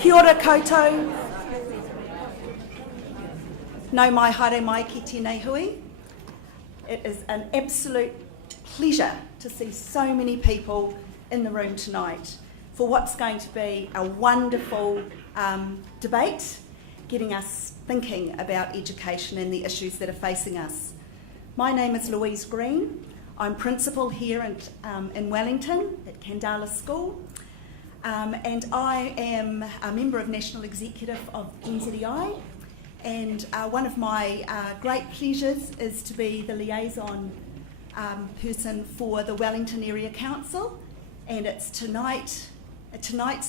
Kia ora koutou. Nau mai haere mai ki tēnei hui. It is an absolute pleasure to see so many people in the room tonight for what's going to be a wonderful debate, getting us thinking about education and the issues that are facing us. My name is Louise Green. I'm principal here in Wellington at Candala School, and I am a member of National Executive of NZEI, and one of my great pleasures is to be the liaison person for the Wellington Area Council, and it's tonight's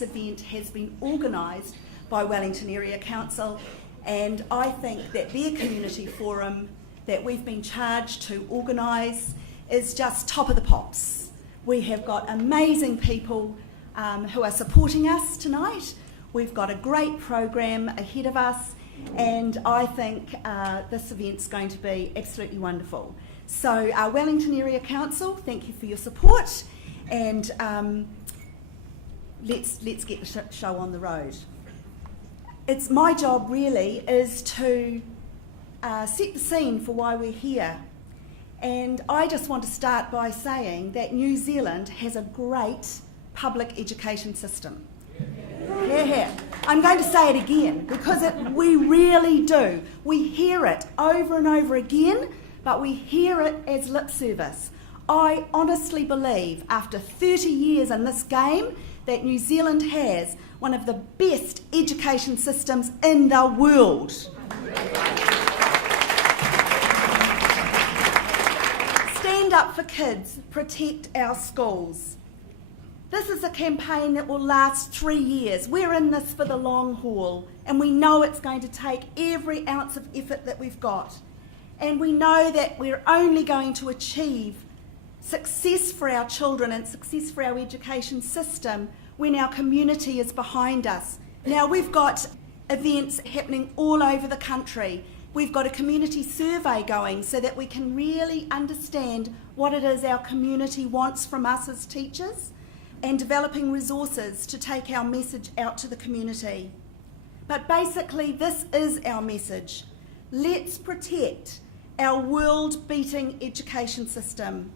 event has been organised by Wellington Area Council, and I think that their community forum that we've been charged to organise is just top of the pops. We have got amazing people who are supporting us tonight. We've got a great program ahead of us, and I think this event's going to be absolutely wonderful. So Wellington Area Council, thank you for your support, and let's get the show on the road. It's my job really is to set the scene for why we're here. And I just want to start by saying that New Zealand has a great public education system. Yeah. I'm going to say it again because we really do. We hear it over and over again, but we hear it as lip service. I honestly believe after 30 years in this game that New Zealand has one of the best education systems in the world. Stand up for kids, protect our schools. This is a campaign that will last 3 years. We're in this for the long haul, and we know it's going to take every ounce of effort that we've got. And we know that we're only going to achieve success for our children and success for our education system when our community is behind us. Now, we've got events happening all over the country. We've got a community survey going so that we can really understand what it is our community wants from us as teachers, and developing resources to take our message out to the community. But basically, this is our message. Let's protect our world-beating education system.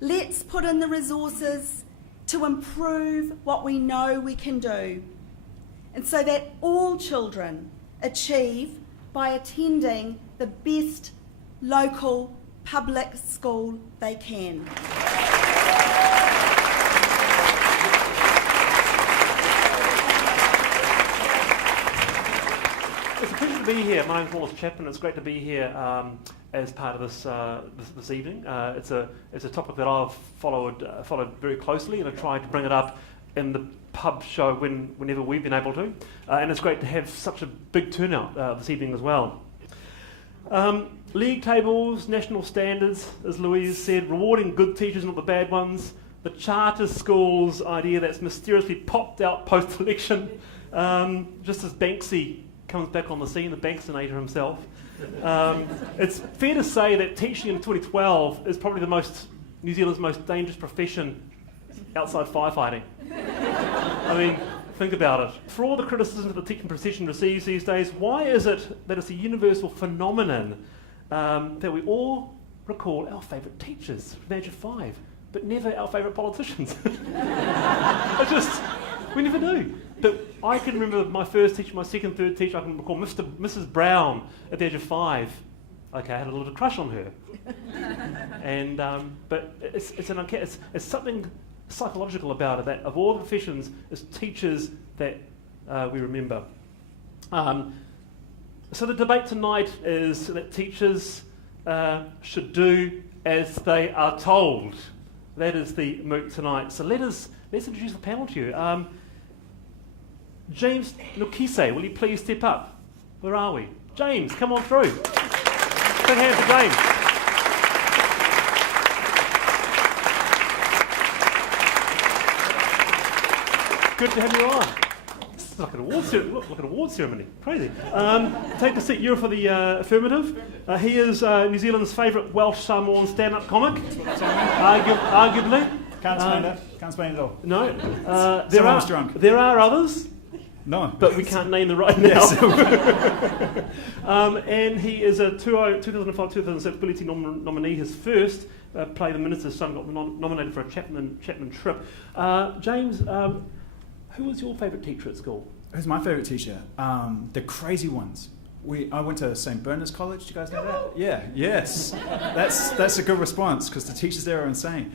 Let's put in the resources to improve what we know we can do, and so that all children achieve by attending the best local public school they can. It's a pleasure to be here. My name's Wallace Chapman. It's great to be here as part of this evening. It's a topic that I've followed very closely, and I've tried to bring it up in the pub show whenever we've been able to. And it's great to have such a big turnout this evening as well. League tables, national standards, as Louise said, rewarding good teachers, not the bad ones. The charter schools idea that's mysteriously popped out post-election, just as Banksy comes back on the scene, the Banksonator himself. It's fair to say that teaching in 2012 is probably New Zealand's most dangerous profession outside firefighting. I mean, think about it. For all the criticism that the teaching profession receives these days, why is it that it's a universal phenomenon that we all recall our favourite teachers from the age of 5, but never our favourite politicians? We never do. But I can remember my first teacher, my second, third teacher. I can recall Mrs. Brown at the age of 5. Okay, I had a little crush on her. And but it's something psychological about it that of all the professions, it's teachers that we remember. So the debate tonight is that teachers should do as they are told. That is the MOOC tonight. So let's introduce the panel to you. James Nokise, will you please step up? Where are we? James, come on through. Big hand for James. Good to have you on. This is like an award ceremony. Crazy. Take a seat. You're for the Affirmative. He is New Zealand's favourite Welsh Samoan stand-up comic. Arguably. Can't explain it all. No. Armstrong. There are others. No. But we can't name the right now. And he is a 2005-2006 Ability nominee. His first play, The Minister's Son, got nominated for a Chapman trip. James, who was your favourite teacher at school? Who's my favourite teacher? The crazy ones. I went to St. Bernard's College. Do you guys know that? Yeah, yes. That's a good response because the teachers there are insane.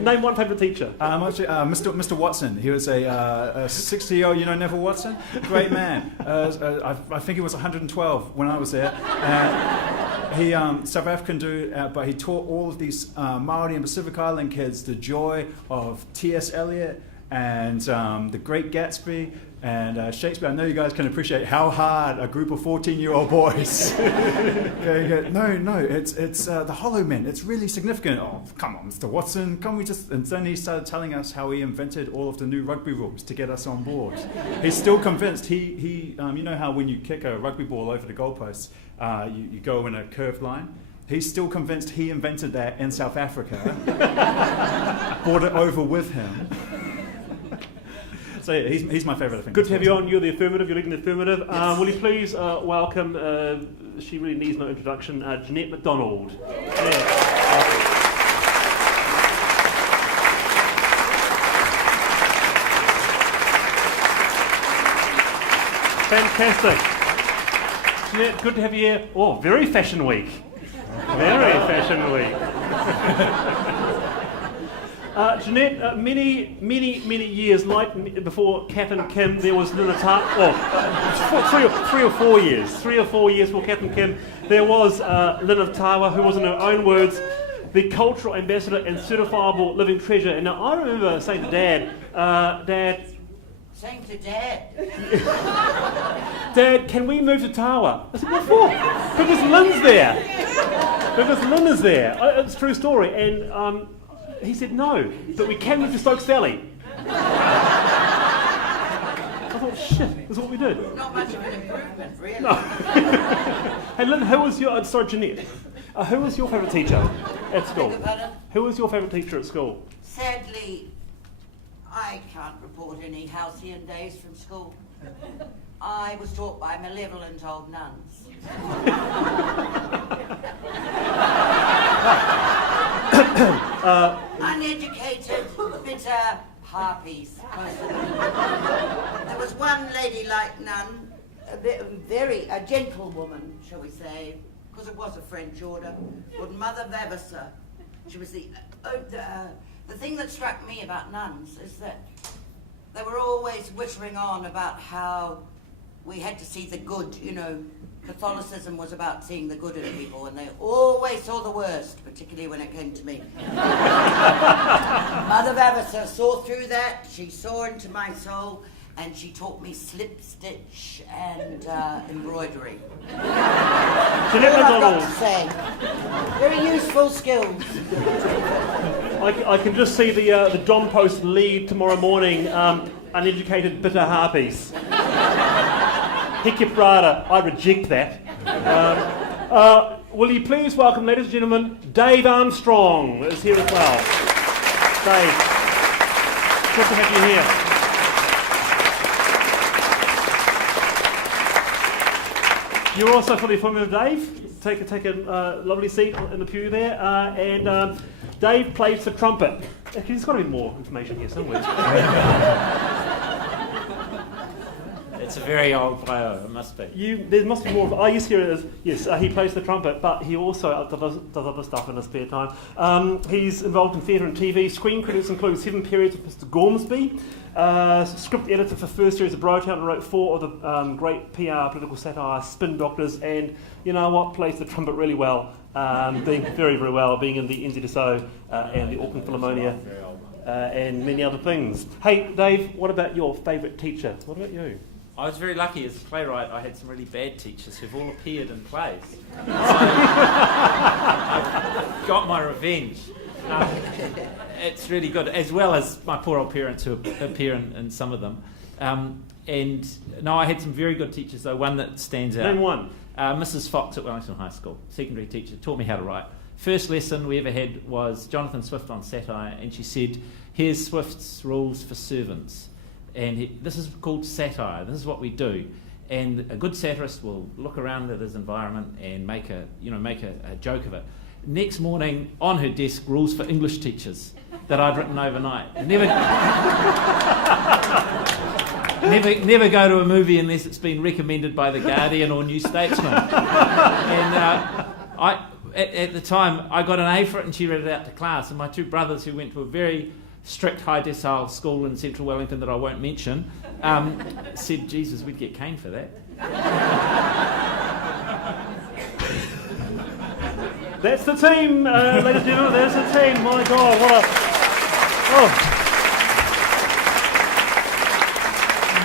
Name one favourite teacher. Mr. Watson. He was a 60-year-old, Neville Watson? Great man. I think he was 112 when I was there. He South African dude, but he taught all of these Māori and Pacific Island kids the joy of T.S. Eliot and The Great Gatsby and Shakespeare. I know you guys can appreciate how hard a group of 14-year-old boys. No, it's the Hollow Men. It's really significant. Oh, come on, Mr. Watson, can we just? And then he started telling us how he invented all of the new rugby rules to get us on board. He's still convinced. He you know how when you kick a rugby ball over the goalposts, you go in a curved line. He's still convinced he invented that in South Africa. Brought it over with him. So yeah, he's my favourite, I think. Good to have you on. You're the Affirmative. You're leading the Affirmative. Yes. Will you please welcome, she really needs no introduction, Ginette McDonald. Fantastic. Ginette, good to have you here. Oh, very fashion week. Very fashion week. Ginette, many years before Kath and Kim, there was Lina Tawa. Three or four years before Kath and Kim, there was Lina Tawa, who was, in her own words, the cultural ambassador and certifiable living treasure. And now I remember saying to Dad, Saying to Dad, Dad, can we move to Tawa? I said, what for? Because Lyn's there. Because Lyn is there. It's a true story. And he said, no, but we can move to Stokes Valley. I thought, shit, that's what we did. not much of an improvement, really. No. Hey, Lyn, Ginette, who was your favourite teacher at school? Beg your pardon? Who was your favourite teacher at school? Sadly, I can't report any halcyon days from school. I was taught by malevolent old nuns. Uneducated, bitter harpies. There was one ladylike nun, a gentlewoman, shall we say, because it was a French order, called Mother Vavasor. She was the thing that struck me about nuns is that they were always whittering on about how we had to see the good, Catholicism was about seeing the good in people, and they always saw the worst, particularly when it came to me. Mother Vavasor saw through that, she saw into my soul, and she taught me slip stitch and embroidery. Ginette All I've got McDonald. to say. Very useful skills. I can just see the Dom Post lead tomorrow morning, uneducated bitter harpies. Hiccup Rada, I reject that. Will you please welcome, ladies and gentlemen, Dave Armstrong is here as well. Dave, good to have you here. You're also for the Affirmative, Dave. Take a lovely seat in the pew there. And Dave plays the trumpet. Actually, there's got to be more information here somewhere. It's a very old bio, it must be. There must be more. Oh, yes, here it is. Yes, he plays the trumpet, but he also does other stuff in his spare time. He's involved in theatre and TV. Screen credits include 7 periods of Mr. Gormsby. Script editor for first series of Brotown and wrote 4 of the great PR political satire Spin Doctors, and you know what, plays the trumpet really well, being very, very well, being in the NZEI and the Auckland Philharmonia and many other things. Hey, Dave, what about your favourite teacher? What about you? I was very lucky as a playwright. I had some really bad teachers who've all appeared in plays. So I've got my revenge. It's really good, as well as my poor old parents who appear in some of them. And no, I had some very good teachers, though. One that stands out. Name one. Mrs. Fox at Wellington High School, secondary teacher, taught me how to write. First lesson we ever had was Jonathan Swift on satire, and she said, Here's Swift's rules for servants. And this is called satire. This is what we do. And a good satirist will look around at his environment and make a joke of it. Next morning, on her desk, rules for English teachers that I'd written overnight. Never go to a movie unless it's been recommended by The Guardian or New Statesman. And at the time, I got an A for it, and she read it out to class. And my two brothers, who went to a very strict high decile school in central Wellington that I won't mention, said, Jesus, we'd get caned for that. That's the team, ladies and gentlemen. There's the team. My God,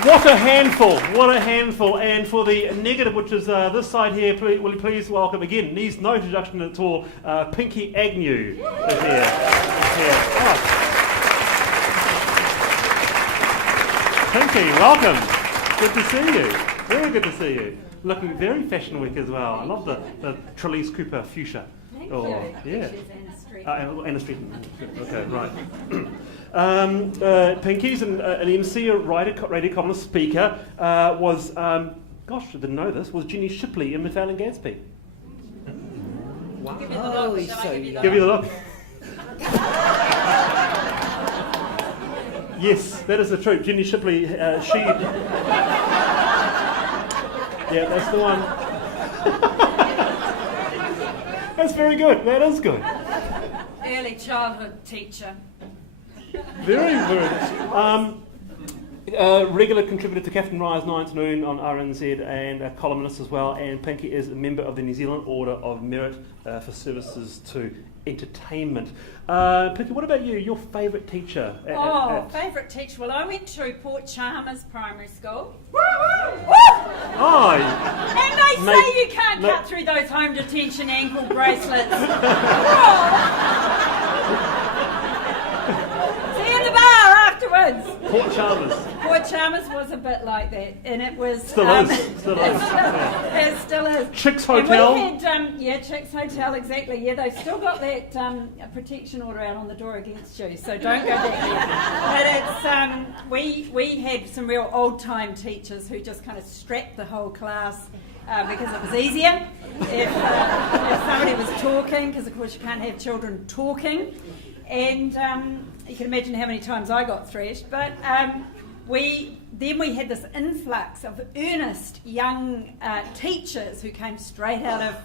what a handful! What a handful! And for the negative, which is this side here, will you please welcome again? Needs no introduction at all. Pinky Agnew is here. Oh. Pinky, welcome. Good to see you. Very good to see you. Looking very fashion week as well. I love the Trelise Cooper fuchsia. Thank Oh, you. yeah. She's Anna Street. Anna Street. Okay, right. Pinky's an MC, a radio columnist, speaker. Was gosh, I didn't know this. Was Ginny Shipley in Macfarlane Gadsby? Wow. Give me the Oh, look. he's Shall I so give you young. Give me the look. Yes, that is the truth. Ginny Shipley, she... Yeah, that's the one. That's very good. That is good. Early childhood teacher. Very, very good. Regular contributor to Catherine Rye's 9 to Noon on RNZ and a columnist as well. And Pinky is a member of the New Zealand Order of Merit for services to entertainment. Pinky, what about you? Your favourite teacher? Favourite teacher. Well, I went to Port Chalmers Primary School. Oh, And they say you can't cut through those home detention ankle bracelets. See you in the bar afterwards. Port Chalmers. Port Chalmers was a bit like that, and it was... Still is. Still is. It still is. Chicks Hotel. And we had, Chicks Hotel, exactly. Yeah, they've still got that protection order out on the door against you, so don't go back there. But it's, we had some real old-time teachers who just kind of strapped the whole class because it was easier if somebody was talking, because of course you can't have children talking. And you can imagine how many times I got thrashed, but we had this influx of earnest young teachers who came straight out of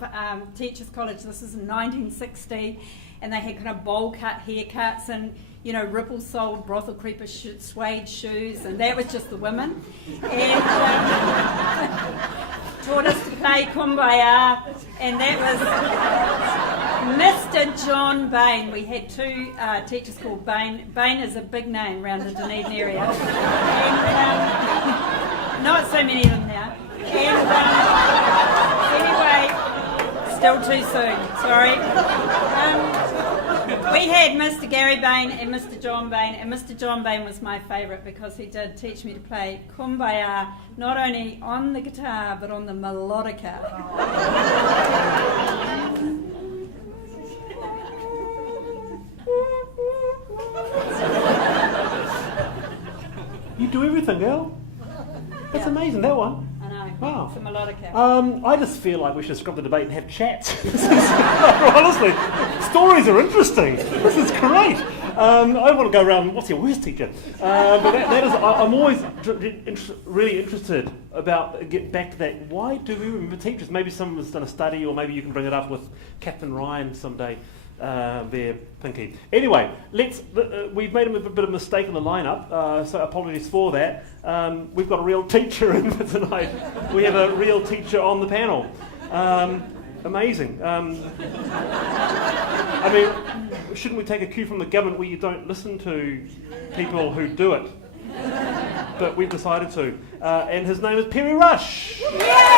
Teachers College. This was in 1960, and they had kind of bowl cut haircuts and, you know, ripple-soled brothel creeper suede shoes, and that was just the women. And taught us to play Kumbaya, and that was Mr. John Bain. We had two teachers called Bain. Bain is a big name around the Dunedin area. And not so many of them now. And anyway, still too soon, sorry. We had Mr. Gary Bain and Mr. John Bain, and Mr. John Bain was my favourite because he did teach me to play Kumbaya, not only on the guitar, but on the melodica. You do everything, girl. That's amazing, that one. I know, Wow. it's a melodica. I just feel like we should scrub the debate and have chats. Honestly, stories are interesting. This is great. I don't want to go around, what's your worst teacher? But that is, I'm always really interested about, get back to that, why do we remember teachers? Maybe someone's done a study, or maybe you can bring it up with Captain Ryan someday. There, Pinky. Anyway, we've made a bit of a mistake in the lineup, so apologies for that. We've got a real teacher in for tonight. We have a real teacher on the panel. Amazing. I mean, shouldn't we take a cue from the government where you don't listen to people who do it? But we've decided to. And his name is Perry Rush. Yay!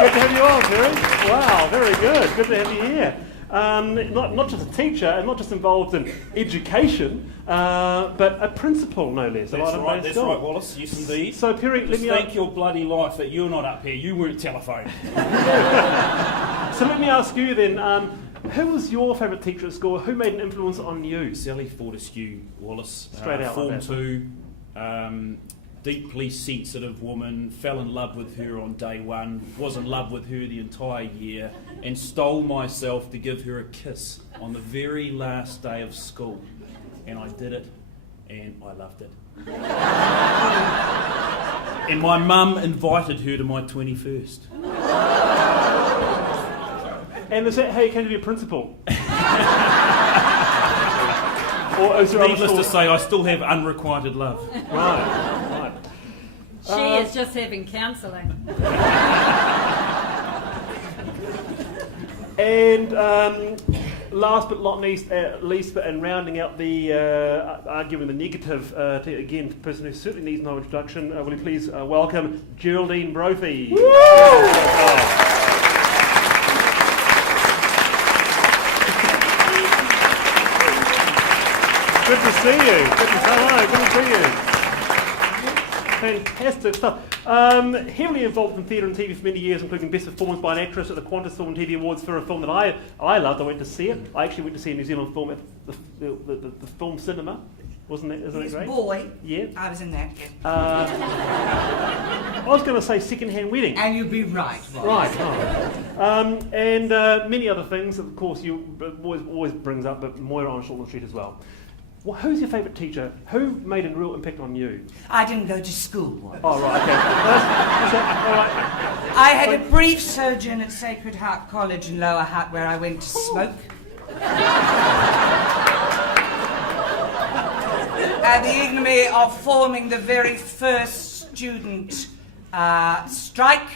Good to have you on, Perry. Wow, very good. Good to have you here. not just a teacher and not just involved in education, but a principal, no less. That's right, Wallace. Yes, indeed. So, Perry, let me thank your bloody life that you're not up here. You weren't telephoned. So let me ask you then, who was your favourite teacher at school? Who made an influence on you? Sally Fortescue, Wallace. Straight out Form like that. 2, deeply sensitive woman, fell in love with her on day 1, was in love with her the entire year, and stole myself to give her a kiss on the very last day of school. And I did it, and I loved it. And my mum invited her to my 21st. And is that how you came to be a principal? Or is there Needless to say, I still have unrequited love. Right. She is just having counselling. And last but not least, but in rounding out the arguing the negative, again, person who certainly needs no introduction, will you please welcome Geraldine Brophy. Good to see you. Good to see you. Fantastic stuff. Heavily involved in theatre and TV for many years, including Best Performance by an Actress at the Qantas Film and TV Awards for a film that I loved. I went to see it. I actually went to see a New Zealand film at the film cinema. Isn't that great? Boy. Yeah. I was in that. Yeah. I was going to say Second-Hand Wedding. And you'd be right. Right. And many other things that, of course, you always brings up, but Moira on Shortland Street as well. Well, who's your favourite teacher? Who made a real impact on you? I didn't go to school once. Oh, right, okay. All right. I had a brief sojourn at Sacred Heart College in Lower Hutt where I went to smoke. At the ignominy of forming the very first student strike.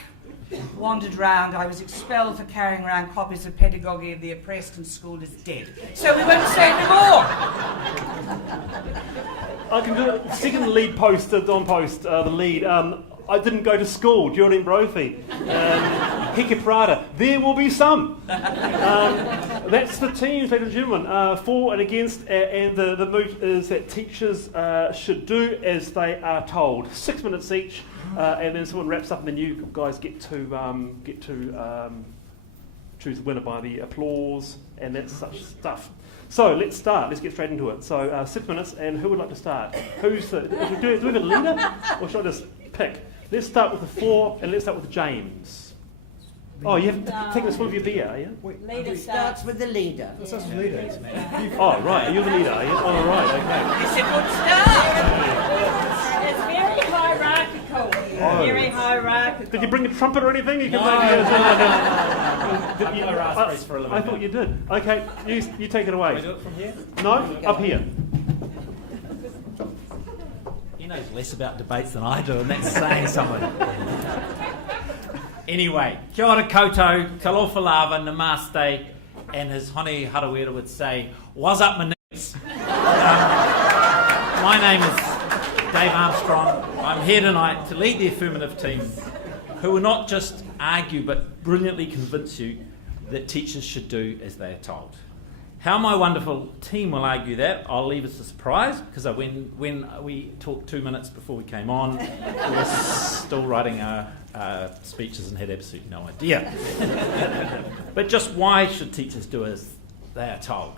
Wandered round. I was expelled for carrying around copies of Pedagogy of the Oppressed and School is Dead. So we won't say any more. I can do it. Second lead post, Don Post, the lead. I didn't go to school, Geraldine Brophy. Heke Prada. There will be some. That's the teams, ladies and gentlemen. For and against, and the moot is that teachers should do as they are told. 6 minutes each. And then someone wraps up, and then you guys get to choose the winner by the applause and that such stuff. So let's start. Let's get straight into it. So 6 minutes, and who would like to start? Do we have a leader, or should I just pick? Let's start with the 4, and let's start with James. Oh, you haven't taken a swig of your beer, are you? Leader Starts with the leader. That's us leaders. Oh, right. You're the leader, are you? Oh, right. Okay. It's a good start. It's very hierarchical. Very hierarchical. Did you bring a trumpet or anything? You can No, raspberries for a living. I thought you did. Okay, you take it away. Can we do it from here? No, up here. He knows less about debates than I do, and that's saying something. Anyway, kia ora koutou, talofa lava, namaste, and as Hone Harawira would say, what's up my niggas? My name is Dave Armstrong. I'm here tonight to lead the Affirmative team, who will not just argue but brilliantly convince you that teachers should do as they are told. How my wonderful team will argue that, I'll leave as a surprise, because when we talked 2 minutes before we came on, we were still writing our speeches and had absolutely no idea. But just why should teachers do as they are told?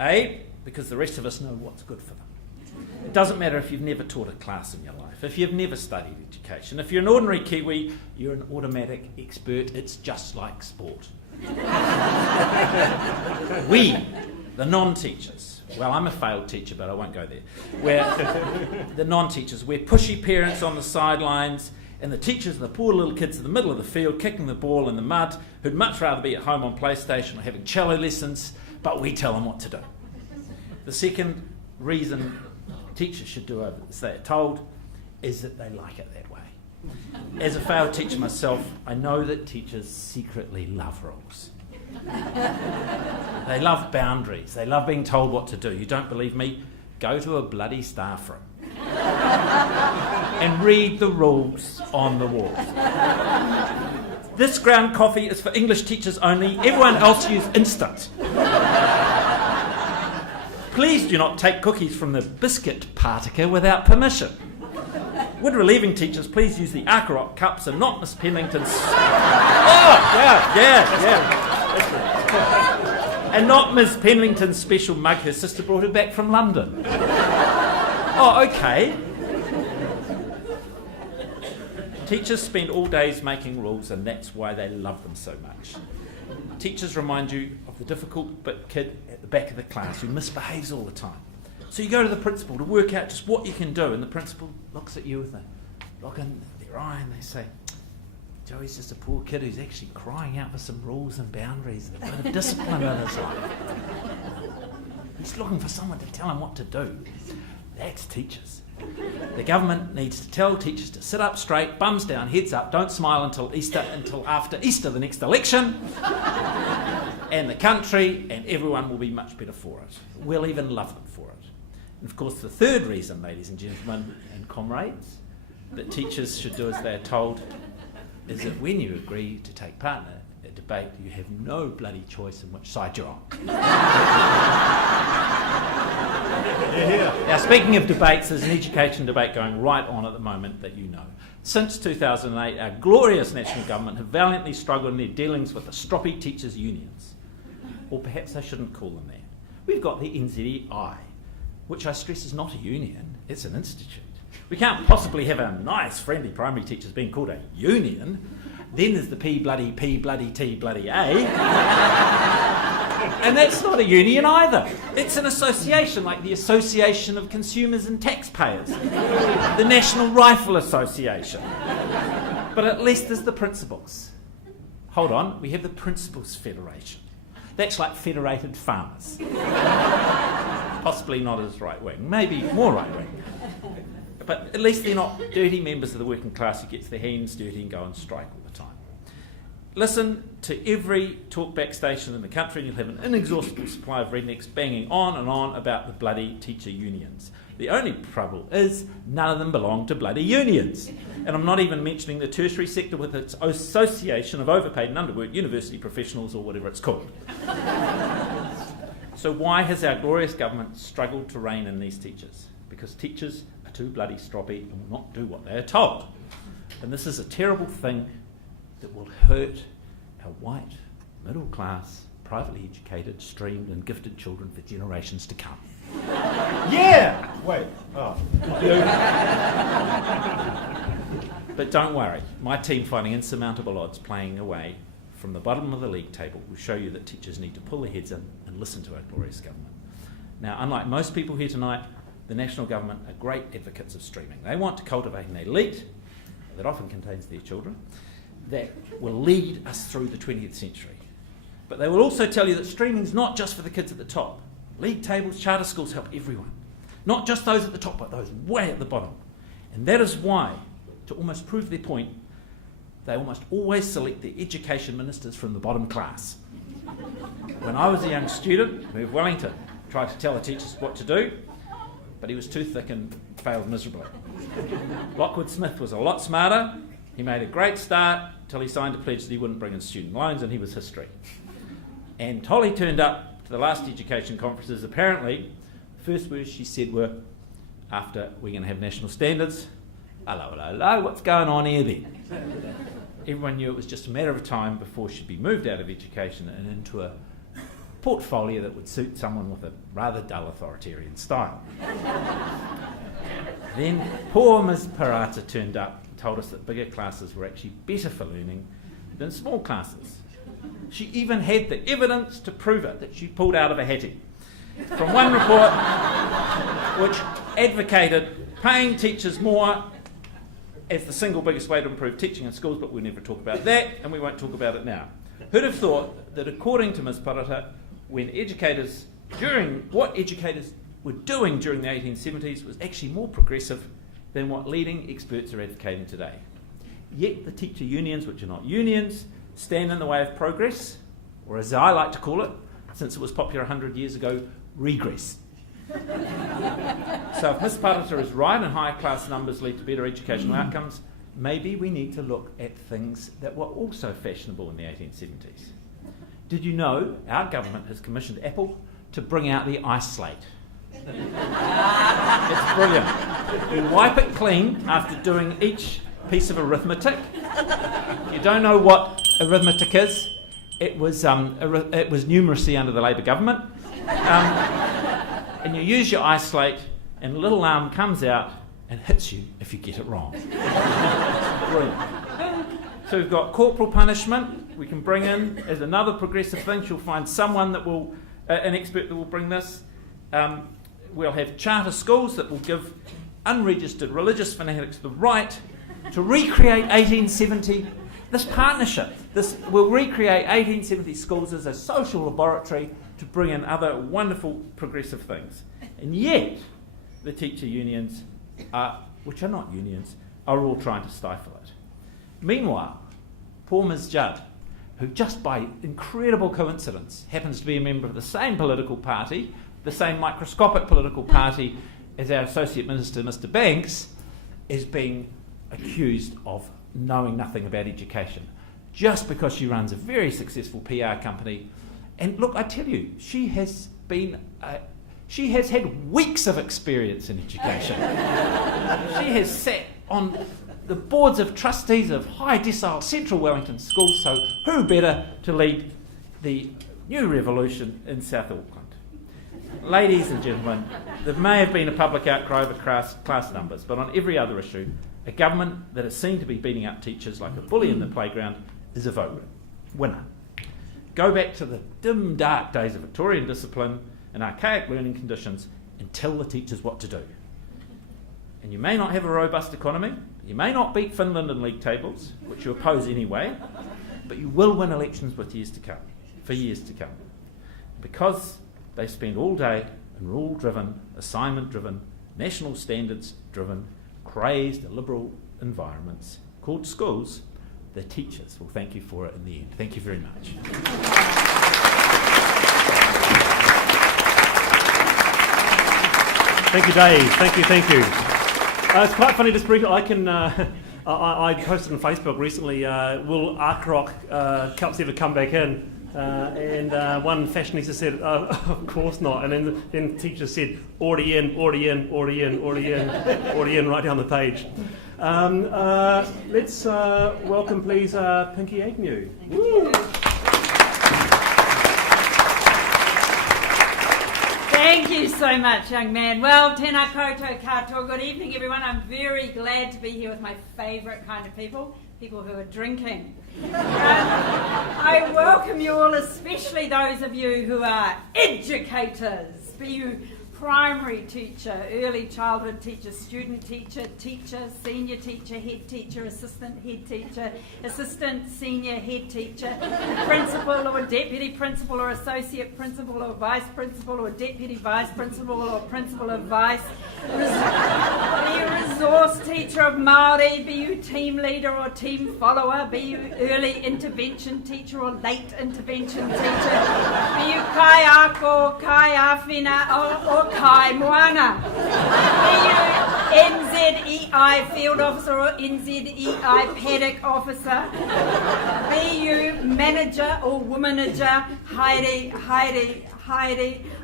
A, because the rest of us know what's good for them. It doesn't matter if you've never taught a class in your life, if you've never studied education. If you're an ordinary Kiwi, you're an automatic expert. It's just like sport. We, the non-teachers, well, I'm a failed teacher, but I won't go there. We're the non-teachers. We're pushy parents on the sidelines, and the teachers are the poor little kids in the middle of the field kicking the ball in the mud who'd much rather be at home on PlayStation or having cello lessons, but we tell them what to do. The second reason teachers should do as they are told is that they like it that way. As a failed teacher myself, I know that teachers secretly love rules. They love boundaries. They love being told what to do. You don't believe me? Go to a bloody staff room and read the rules on the walls. This ground coffee is for English teachers only. Everyone else use instant. Please do not take cookies from the biscuit partaker without permission. Would relieving teachers please use the Arkarot cups and not Miss Pennington's... And not Miss Pennington's special mug her sister brought her back from London. Oh, okay. Teachers spend all days making rules, and that's why they love them so much. Teachers remind you of the difficult kid at the back of the class who misbehaves all the time. So you go to the principal to work out just what you can do, and the principal looks at you with a look in their eye and they say, Joey's just a poor kid who's actually crying out for some rules and boundaries and a bit of discipline in his life. He's looking for someone to tell him what to do. That's teachers. The government needs to tell teachers to sit up straight, bums down, heads up, don't smile until after Easter, the next election, and the country and everyone will be much better for it. We'll even love them for it. And of course, the third reason, ladies and gentlemen and comrades, that teachers should do as they're told is that when you agree to take part in a debate, you have no bloody choice in which side you're on. Now, speaking of debates, there's an education debate going right on at the moment that you know. Since 2008, our glorious national government have valiantly struggled in their dealings with the stroppy teachers' unions. Or perhaps I shouldn't call them that. We've got the NZEI, which I stress is not a union, it's an institute. We can't possibly have our nice, friendly primary teachers being called a union. Then there's the P bloody T bloody A. And that's not a union either. It's an association, like the Association of Consumers and Taxpayers, the National Rifle Association. But at least there's the principals. Hold on, we have the Principals Federation. That's like Federated Farmers. Possibly not as right-wing, maybe more right-wing. But at least they're not dirty members of the working class who gets their hands dirty and go on strike all the time. Listen to every talkback station in the country and you'll have an inexhaustible supply of rednecks banging on and on about the bloody teacher unions. The only trouble is none of them belong to bloody unions. And I'm not even mentioning the tertiary sector with its association of overpaid and underworked university professionals or whatever it's called. So why has our glorious government struggled to rein in these teachers? Because teachers are too bloody stroppy and will not do what they are told. And this is a terrible thing that will hurt our white, middle class, privately educated, streamed and gifted children for generations to come. Yeah! Wait. Oh. But don't worry, my team fighting insurmountable odds playing away from the bottom of the league table will show you that teachers need to pull their heads in and listen to our glorious government. Now, unlike most people here tonight, the national government are great advocates of streaming. They want to cultivate an elite that often contains their children that will lead us through the 20th century. But they will also tell you that streaming's not just for the kids at the top. League tables, charter schools help everyone. Not just those at the top, but those way at the bottom. And that is why, to almost prove their point, they almost always select their education ministers from the bottom class. When I was a young student, Merv Wellington tried to tell the teachers what to do, but he was too thick and failed miserably. Lockwood Smith was a lot smarter. He made a great start till he signed a pledge that he wouldn't bring in student loans, and he was history. And Tolly turned up to the last education conferences. Apparently, the first words she said were, after we're going to have national standards, hello, what's going on here then? Everyone knew it was just a matter of time before she'd be moved out of education and into a portfolio that would suit someone with a rather dull authoritarian style. Then poor Ms. Parata turned up and told us that bigger classes were actually better for learning than small classes. She even had the evidence to prove it that she pulled out of a hattie. From one report which advocated paying teachers more as the single biggest way to improve teaching in schools, but we'll never talk about that, and we won't talk about it now. Who'd have thought that according to Ms. Parata, what educators were doing during the 1870s was actually more progressive than what leading experts are advocating today. Yet the teacher unions, which are not unions, stand in the way of progress, or as I like to call it, since it was popular 100 years ago, regress. So if Ms. Parata is right and higher class numbers lead to better educational outcomes, maybe we need to look at things that were also fashionable in the 1870s. Did you know our government has commissioned Apple to bring out the ice slate? It's brilliant. You wipe it clean after doing each piece of arithmetic. If you don't know what arithmetic is, it was numeracy under the Labour government. And you use your ice slate, and a little arm comes out and hits you if you get it wrong. Brilliant. So we've got corporal punishment. We can bring in as another progressive thing. She'll find someone that will, an expert that will bring this. We'll have charter schools that will give unregistered religious fanatics the right to recreate 1870. This partnership, this will recreate 1870 schools as a social laboratory to bring in other wonderful progressive things. And yet, the teacher unions, which are not unions, are all trying to stifle it. Meanwhile, poor Ms. Judd, who just by incredible coincidence happens to be a member of the same political party, the same microscopic political party as our Associate Minister, Mr. Banks, is being accused of knowing nothing about education just because she runs a very successful PR company. And look, I tell you, she has had weeks of experience in education. She has sat on the boards of trustees of high decile Central Wellington schools, so who better to lead the new revolution in South Auckland? Ladies and gentlemen, there may have been a public outcry over class numbers, but on every other issue, a government that is seen to be beating up teachers like a bully in the playground is a vote winner. Go back to the dim, dark days of Victorian discipline and archaic learning conditions and tell the teachers what to do. And you may not have a robust economy, you may not beat Finland in league tables, which you oppose anyway, but you will win elections for years to come. Because they spend all day in rule-driven, assignment-driven, national standards-driven, crazed liberal environments called schools, the teachers will thank you for it in the end. Thank you very much. Thank you, Dave. Thank you. It's quite funny, just briefly, I posted on Facebook recently, will Arkrok Cups ever come back in? And one fashionista said, of course not. And then teachers said, already in, right down the page. Let's welcome, please, Pinky Agnew. Woo. Thank you so much, young man. Well, tēnā koutou katoa. Good evening, everyone. I'm very glad to be here with my favourite kind of people who are drinking. I welcome you all, especially those of you who are educators, be you primary teacher, early childhood teacher, student teacher, senior teacher, head teacher, assistant head teacher, assistant senior head teacher, principal or deputy principal or associate principal or vice principal or deputy vice principal or principal of vice, be you resource teacher of Māori, be you team leader or team follower, be you early intervention teacher or late intervention teacher, be you kai ako, kai awhina or kai moana, be you NZEI field officer or NZEI paddock officer, be you manager or womanager, Heidi.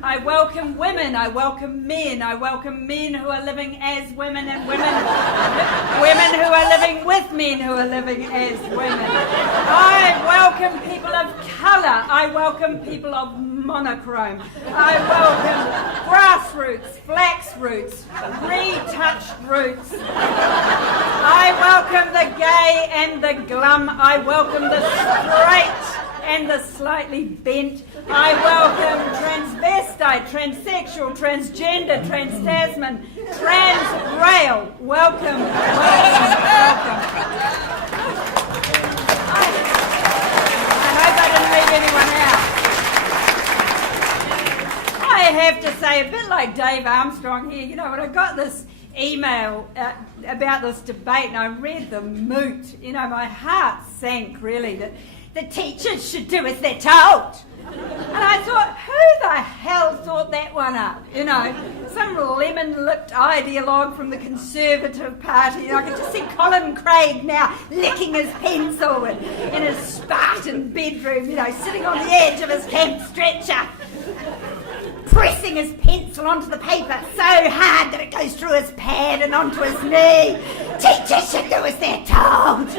I welcome women, I welcome men who are living as women and women who are living with men who are living as women. I welcome people of colour, I welcome people of monochrome, I welcome grassroots, flax roots, retouched roots. I welcome the gay and the glum, I welcome the straight and the slightly bent. I welcome transvestite, transsexual, transgender, trans-Tasman, trans-rail. Welcome. I hope I didn't leave anyone out. I have to say, a bit like Dave Armstrong here, you know, when I got this email about this debate and I read the moot, you know, my heart sank really that the teachers should do as they're told. And I thought, who the hell thought that one up? You know, some lemon-lipped ideologue from the Conservative Party. I could just see Colin Craig now licking his pencil in his Spartan bedroom, you know, sitting on the edge of his camp stretcher, pressing his pencil onto the paper so hard that it goes through his pad and onto his knee. Teachers should do as they're told.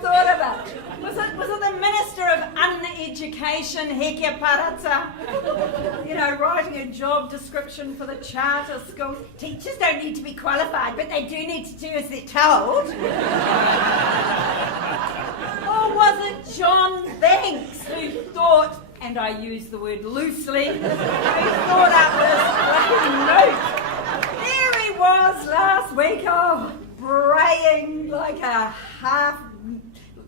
Thought of it. Was it the Minister of Uneducation, Heke Parata? You know, writing a job description for the charter schools. Teachers don't need to be qualified, but they do need to do as they're told. Or was it John Banks who thought, and I use the word loosely, who thought up this bloody note? There he was last week, braying like a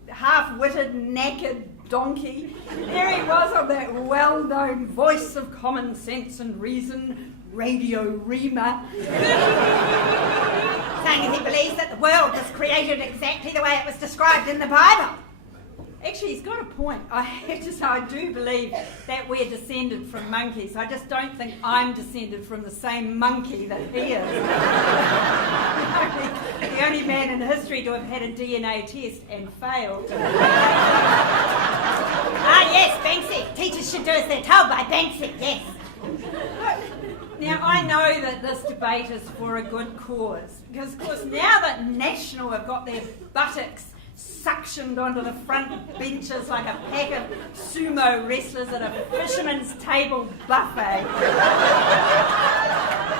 half-witted, knackered donkey. There he was on that well-known voice of common sense and reason, Radio Rima, saying he believes that the world was created exactly the way it was described in the Bible. Actually, he's got a point. I have to say, I do believe that we're descended from monkeys. I just don't think I'm descended from the same monkey that he is. The only man in history to have had a DNA test and failed. Yes, Banksy. Teachers should do as they're told by Banksy, yes. Now, I know that this debate is for a good cause, because, of course, now that National have got their buttocks suctioned onto the front benches like a pack of sumo wrestlers at a fisherman's table buffet.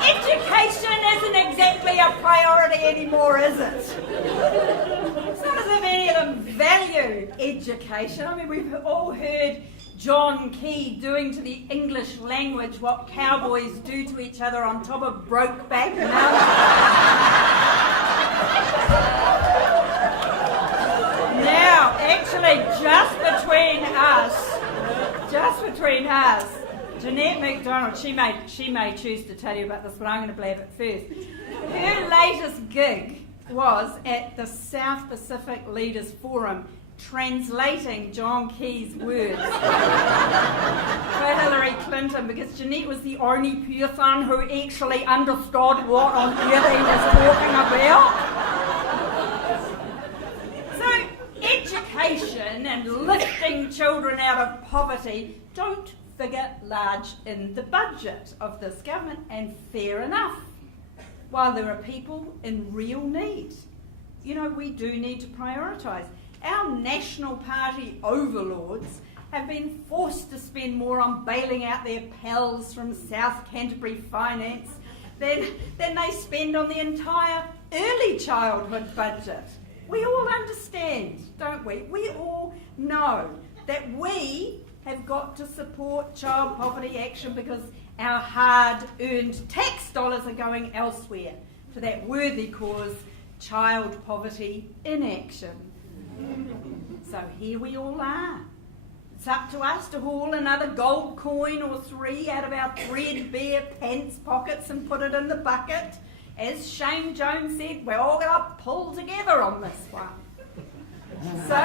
Education isn't exactly a priority anymore, is it? It's not as if any of them value education. I mean, we've all heard John Key doing to the English language what cowboys do to each other on top of Brokeback Mountain. Now, actually, just between us, Ginette McDonald, she may choose to tell you about this, but I'm going to blab it first. Her latest gig was at the South Pacific Leaders Forum, translating John Key's words for Hillary Clinton, because Ginette was the only person who actually understood what on earth he was talking about. Education and lifting children out of poverty don't figure large in the budget of this government, and fair enough. While there are people in real need, you know, we do need to prioritise. Our National Party overlords have been forced to spend more on bailing out their pals from South Canterbury Finance than they spend on the entire early childhood budget. We all understand, don't we? We all know that we have got to support child poverty action because our hard-earned tax dollars are going elsewhere to that worthy cause, child poverty in action. So here we all are. It's up to us to haul another gold coin or three out of our threadbare pants pockets and put it in the bucket. As Shane Jones said, we're all going to pull together on this one. So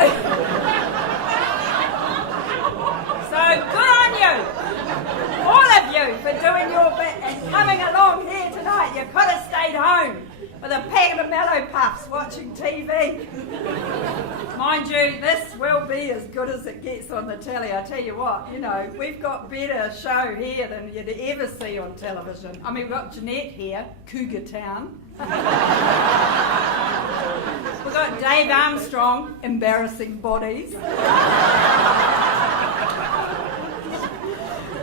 good on you, all of you, for doing your bit and coming along here tonight. You could have stayed home with a packet of Mellow Puffs watching TV. Mind you, this will be as good as it gets on the telly. I tell you what, you know, we've got better show here than you'd ever see on television. I mean, we've got Ginette here, Cougar Town. We've got Dave Armstrong, Embarrassing Bodies.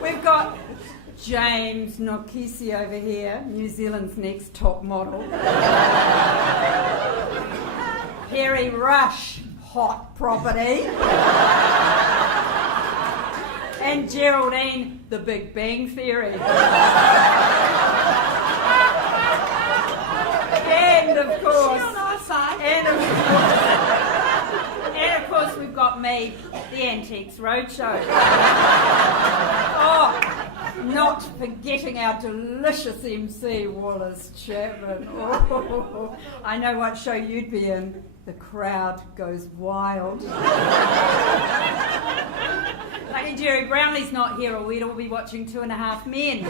We've got James Nokise over here, New Zealand's next top model. Harry Rush, hot property. And Geraldine, The Big Bang Theory. And of course, and of course we've got me, the Antiques Roadshow. Oh, Not forgetting our delicious MC, Wallace Chapman. Oh, I know what show you'd be in. The crowd goes wild. Lucky Jerry Brownlee's not here, or we'd all be watching 2.5 Men.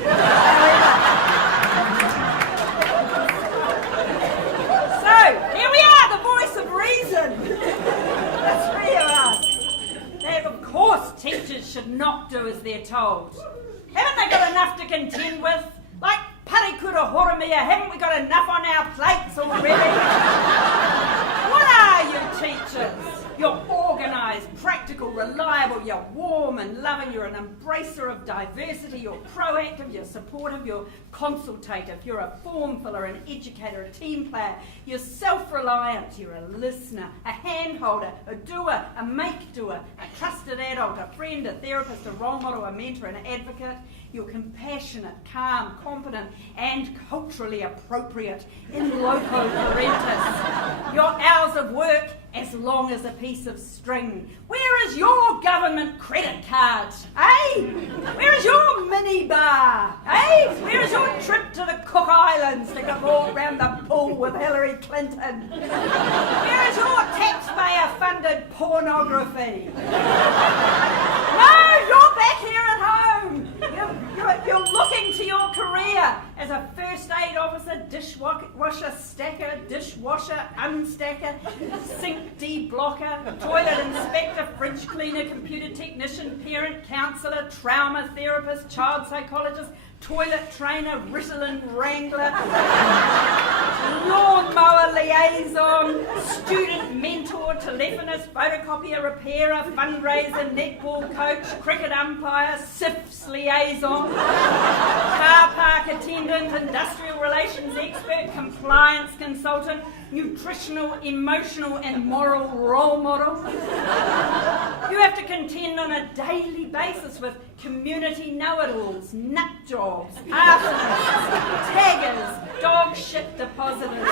So, here we are, the voice of reason. The three of us. They, of course, teachers should not do as they're told. Haven't they got enough to contend with? Like Parikura Horomia, haven't we got enough on our plates already? What are you teachers? You're organised, practical, reliable, you're warm and loving, you're an embracer of diversity, you're proactive, you're supportive, you're consultative, you're a form filler, an educator, a team player, you're self-reliant, you're a listener, a hand-holder, a doer, a make-doer, a trusted adult, a friend, a therapist, a role model, a mentor, an advocate. You're compassionate, calm, competent, and culturally appropriate in loco parentis. Your hours of work as long as a piece of string. Where is your government credit card? Eh? Where is your mini-bar? Eh? Where is your trip to the Cook Islands to go all round the pool with Hillary Clinton? Where is your taxpayer-funded pornography? No, you're back here at home. You're looking to your career as a first aid officer, dishwasher stacker, dishwasher unstacker, sink deblocker, toilet inspector, fridge cleaner, computer technician, parent counsellor, trauma therapist, child psychologist, toilet trainer, Ritalin wrangler, lawnmower liaison, student mentor, telephonist, photocopier repairer, fundraiser, netball coach, cricket umpire, SIFs liaison, car park attendant, industrial relations expert, compliance consultant, nutritional, emotional and moral role model. You have to contend on a daily basis with community know-it-alls, nut jobs, arsonists, taggers, dog shit depositors,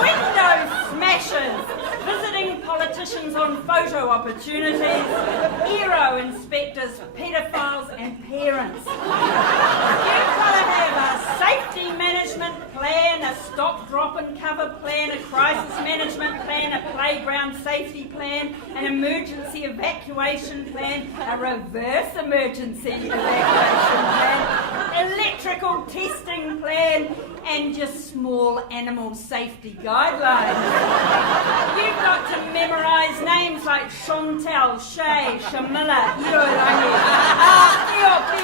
window smashers, visiting politicians on photo opportunities, aero inspectors, paedophiles and parents. You've got to have a safety management plan, a stop, drop and cover plan, a crisis management plan, a playground safety plan, an emergency evacuation plan, a reverse emergency evacuation plan, electrical testing plan, and your small animal safety guidelines. You've got to memorise names like Chantal, Shay, Shamila, Iorangi,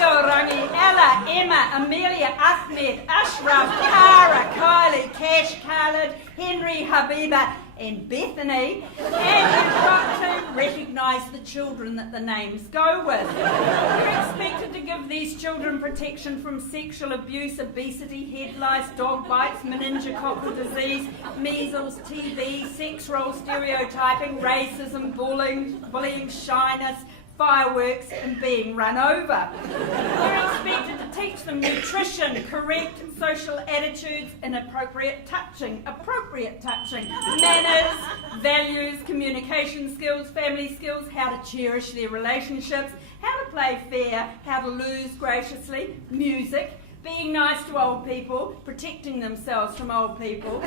Iorangi, Ella, Emma, Amelia, Ahmed, Ashraf, Cara, Kylie, Cash, Khalid, Henry, Habiba, and Bethany, and you've got to recognise the children that the names go with. You're expected to give these children protection from sexual abuse, obesity, head lice, dog bites, meningococcal disease, measles, TB, sex role stereotyping, racism, bullying, shyness, fireworks and being run over. You're expected to teach them nutrition, correct social attitudes, inappropriate touching, appropriate touching, manners, values, communication skills, family skills, how to cherish their relationships, how to play fair, how to lose graciously, music, being nice to old people, protecting themselves from old people,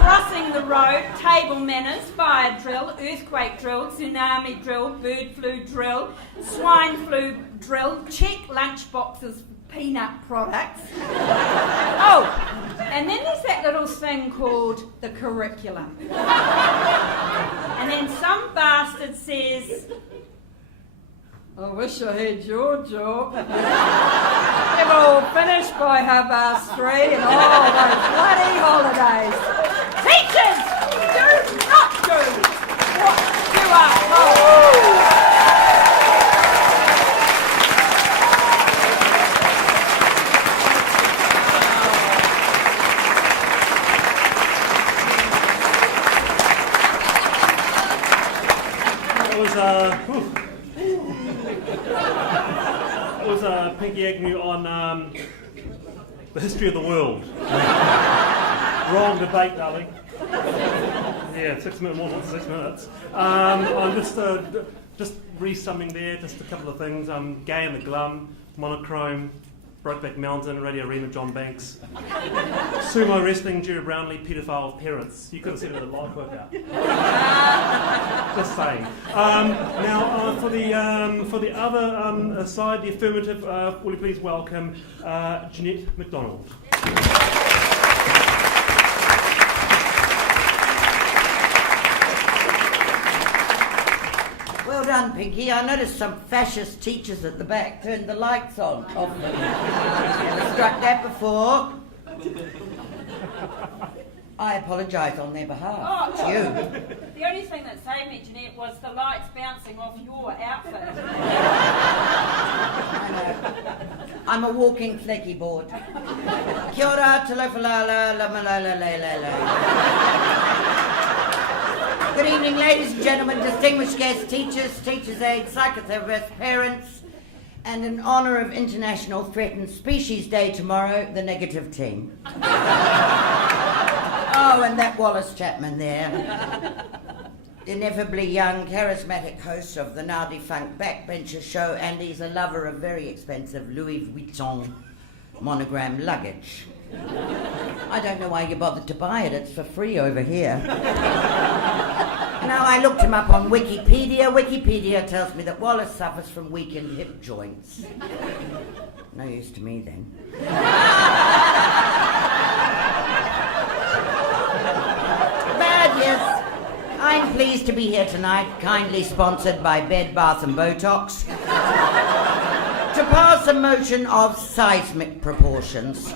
crossing the road, table manners, fire drill, earthquake drill, tsunami drill, bird flu drill, swine flu drill, check lunch boxes, peanut products. Oh, and then there's that little thing called the curriculum. And then some bastard says, I wish I had your job. They were all finished by 3:30 and all those bloody holidays. Teachers, do not do what you are told. It was Pinky Agnew on the history of the world. Wrong debate, darling. Yeah, 6 minutes, more than 6 minutes. On just just re-summing there, just a couple of things. Gay and the Glum, Monochrome, Brokeback Mountain, Radio Arena, John Banks, Sumo Wrestling, Jerry Brownlee, Paedophile Parents. You could have seen it at the live workout. Just saying. Now, for the other side, the affirmative, will you please welcome Ginette McDonald. Well done, Pinky. I noticed some fascist teachers at the back turned the lights on off them. Never struck that before. I apologise on their behalf. It's you. The only thing that saved me, Ginette, was the lights bouncing off your outfit. I know. I'm a walking flecky board. Kia ora, talofalala, lamalala, la. Good evening, ladies and gentlemen, distinguished guests, teachers, teachers' aides, psychotherapists, parents, and in honour of International Threatened Species Day tomorrow, the negative team. Oh, and that Wallace Chapman there. Ineffably young, charismatic host of the now defunct Backbencher show, and he's a lover of very expensive Louis Vuitton monogram luggage. I don't know why you bothered to buy it, it's for free over here. Now, I looked him up on Wikipedia. Wikipedia tells me that Wallace suffers from weakened hip joints. No use to me then. Bad, yes. I'm pleased to be here tonight, kindly sponsored by Bed Bath and Botox, to pass a motion of seismic proportions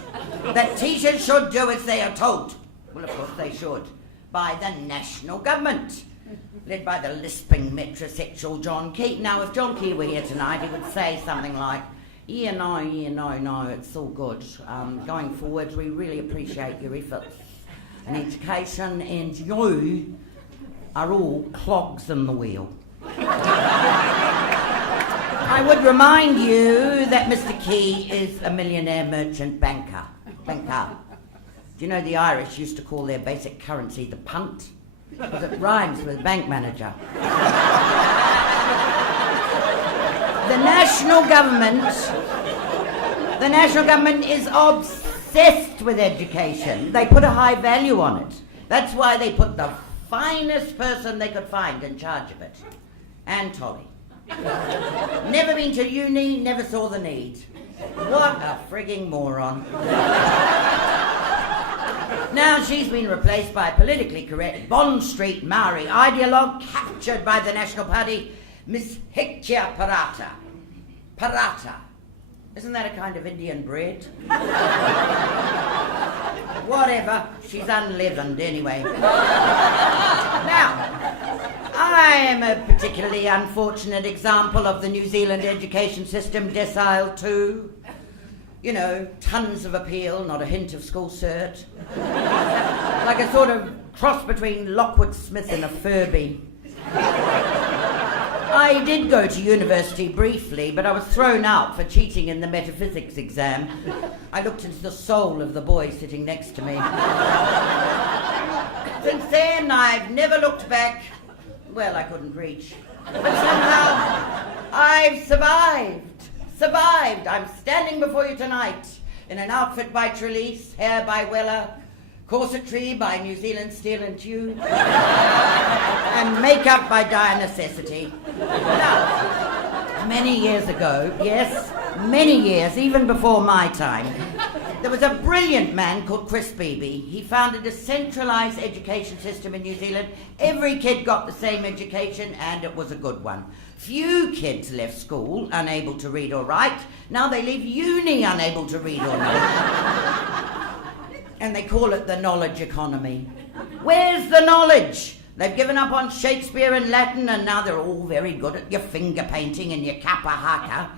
that teachers should do as they are told. Well, of course they should. By the national government, led by the lisping metrosexual John Key. Now, if John Key were here tonight, he would say something like, no, it's all good. Going forward, we really appreciate your efforts in education, and you are all clogs in the wheel. I would remind you that Mr. Key is a millionaire merchant banker. Do you know the Irish used to call their basic currency the punt? Because it rhymes with bank manager. The national government is obsessed with education. They put a high value on it. That's why they put the finest person they could find in charge of it. Anne Tolley. Never been to uni, never saw the need. What a frigging moron. Now she's been replaced by a politically correct Bond Street Maori ideologue captured by the National Party, Miss Hektia Parata. Parata. Isn't that a kind of Indian bread? Whatever. She's unleavened anyway. Now, I am a particularly unfortunate example of the New Zealand education system, decile 2. You know, tons of appeal, not a hint of school cert. Like a sort of cross between Lockwood Smith and a Furby. I did go to university briefly, but I was thrown out for cheating in the metaphysics exam. I looked into the soul of the boy sitting next to me. Since then, I've never looked back. Well, I couldn't reach. But somehow, I've survived. I'm standing before you tonight in an outfit by Trelise, hair by Weller, corsetry by New Zealand Steel and Tube, and makeup by dire necessity. Now, many years ago, yes, many years, even before my time, there was a brilliant man called Chris Beebe. He founded a centralised education system in New Zealand. Every kid got the same education, and it was a good one. Few kids left school unable to read or write. Now they leave uni unable to read or write. And they call it the knowledge economy. Where's the knowledge? They've given up on Shakespeare and Latin, and now they're all very good at your finger painting and your kappa haka.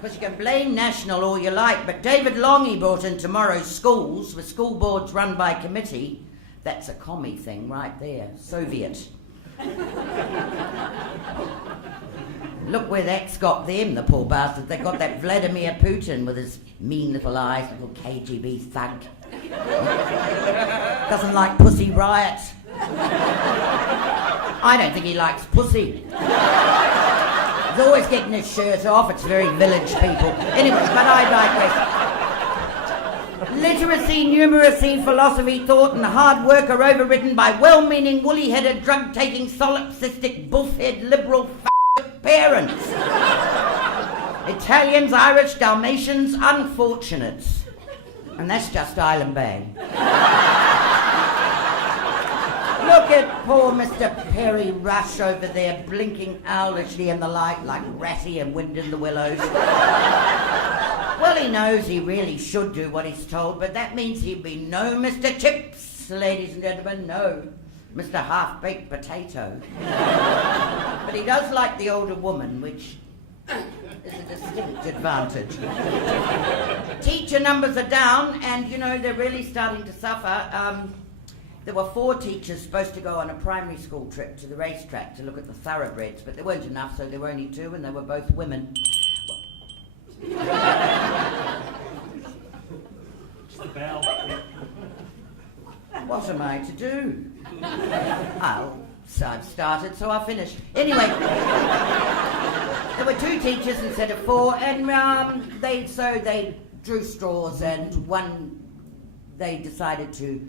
Because you can blame National all you like, but David Longy brought in tomorrow's schools with school boards run by committee. That's a commie thing right there, Soviet. Look where that's got them, the poor bastards. They got that Vladimir Putin with his mean little eyes, little KGB thug. Doesn't like Pussy Riot. I don't think he likes pussy. He's always getting his shirt off. It's very village people. Anyway, but I digress. Literacy, numeracy, philosophy, thought, and hard work are overridden by well-meaning, woolly-headed, drug-taking, solipsistic, buff-head, liberal parents. Italians, Irish, Dalmatians, unfortunates. And that's just Island Bay. Look at poor Mr. Perry Rush over there, blinking owlishly in the light like Ratty and Wind in the Willows. Well, he knows he really should do what he's told, but that means he'd be no Mr. Chips, ladies and gentlemen, no Mr. Half-Baked Potato. But he does like the older woman, which is a distinct advantage. Teacher numbers are down, and, you know, they're really starting to suffer. There were 4 teachers supposed to go on a primary school trip to the racetrack to look at the thoroughbreds, but there weren't enough, so there were only 2, and they were both women. Just a bell. What am I to do? Oh, so I've started, so I'll finish. Anyway, there were 2 teachers instead of 4, and they drew straws, and they decided to.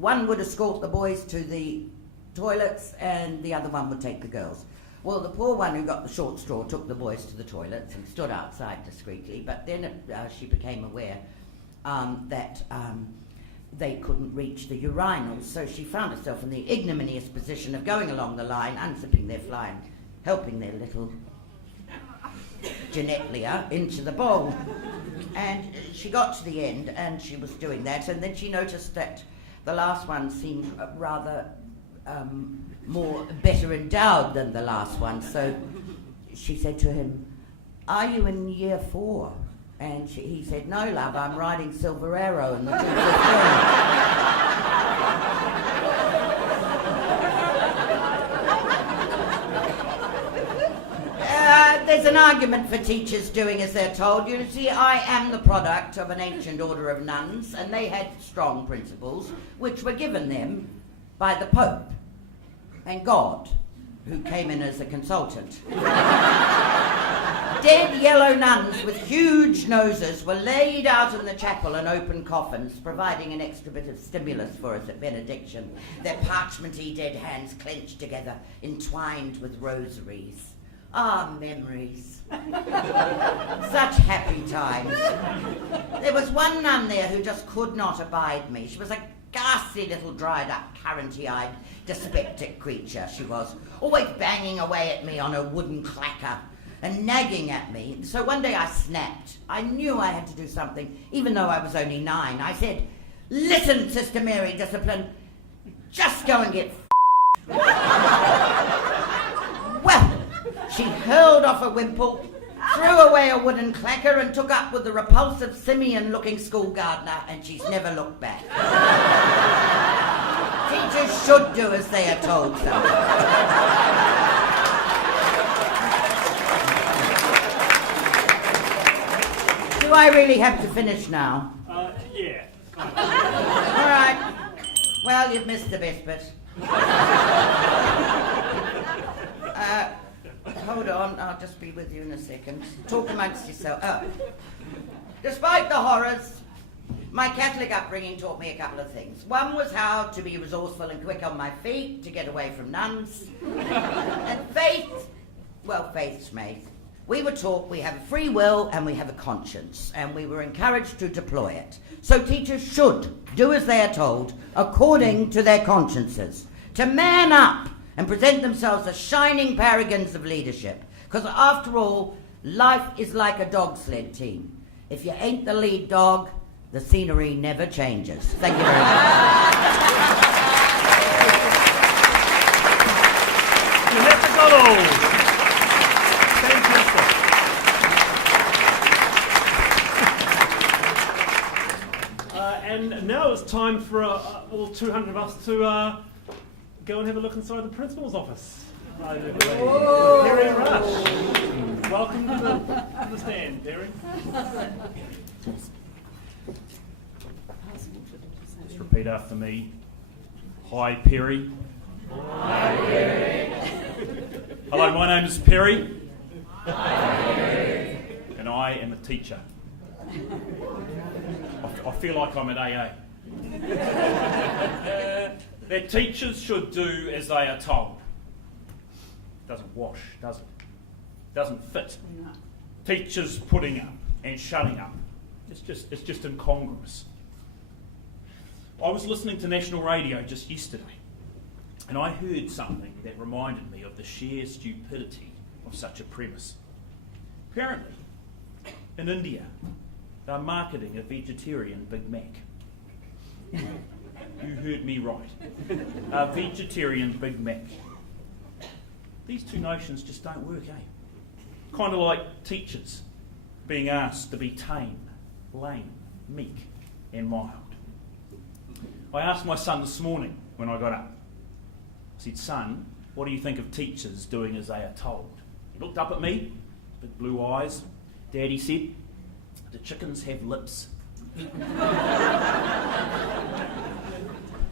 One would escort the boys to the toilets and the other one would take the girls. Well, the poor one who got the short straw took the boys to the toilets and stood outside discreetly, but then she became aware that they couldn't reach the urinals, so she found herself in the ignominious position of going along the line, unzipping their fly and helping their little Ginette into the bowl. And she got to the end and she was doing that, and then she noticed that the last one seemed rather better endowed than the last one. So she said to him, "Are you in year 4?" And he said, "No, love, I'm riding Silver Arrow." And the two There's an argument for teachers doing as they're told. You see, I am the product of an ancient order of nuns, and they had strong principles, which were given them by the Pope and God, who came in as a consultant. Dead yellow nuns with huge noses were laid out in the chapel in open coffins, providing an extra bit of stimulus for us at benediction, their parchmenty dead hands clenched together, entwined with rosaries. Ah, memories. Such happy times. There was one nun there who just could not abide me. She was a ghastly little dried-up, curranty-eyed, dyspeptic creature, she was, always banging away at me on a wooden clacker and nagging at me. So one day I snapped. I knew I had to do something, even though I was only 9. I said, "Listen, Sister Mary Discipline, just go and get Well, she hurled off a wimple, threw away a wooden clacker and took up with the repulsive simian-looking school gardener, and she's never looked back. Teachers should do as they are told, so. Do I really have to finish now? Yeah. All right. Well, you've missed the best bit. Hold on, I'll just be with you in a second. Talk amongst yourself. Despite the horrors, my Catholic upbringing taught me a couple of things. One was how to be resourceful and quick on my feet to get away from nuns. And faith's faith. We were taught we have a free will and we have a conscience, and we were encouraged to deploy it. So teachers should do as they are told, according to their consciences, to man up and present themselves as shining paragons of leadership. Because after all, life is like a dog sled team. If you ain't the lead dog, the scenery never changes. Thank you very much. Ginette McDonald. Fantastic. And now it's time for all 200 of us to go and have a look inside the principal's office. Perry Rush. Welcome to the stand, Perry. Just repeat after me. Hi, Perry. Hi, Perry. Hello, my name is Perry. And I am a teacher. I feel like I'm at AA. That teachers should do as they are told. Doesn't wash, does it? Doesn't fit. No. Teachers putting up and shutting up. It's just incongruous. I was listening to national radio just yesterday, and I heard something that reminded me of the sheer stupidity of such a premise. Apparently, in India, they're marketing a vegetarian Big Mac. You heard me right. A vegetarian Big Mac. These two notions just don't work, eh? Kind of like teachers being asked to be tame, lame, meek and mild. I asked my son this morning when I got up. I said, "Son, what do you think of teachers doing as they are told?" He looked up at me, big blue eyes. "Daddy," said, "the chickens have lips."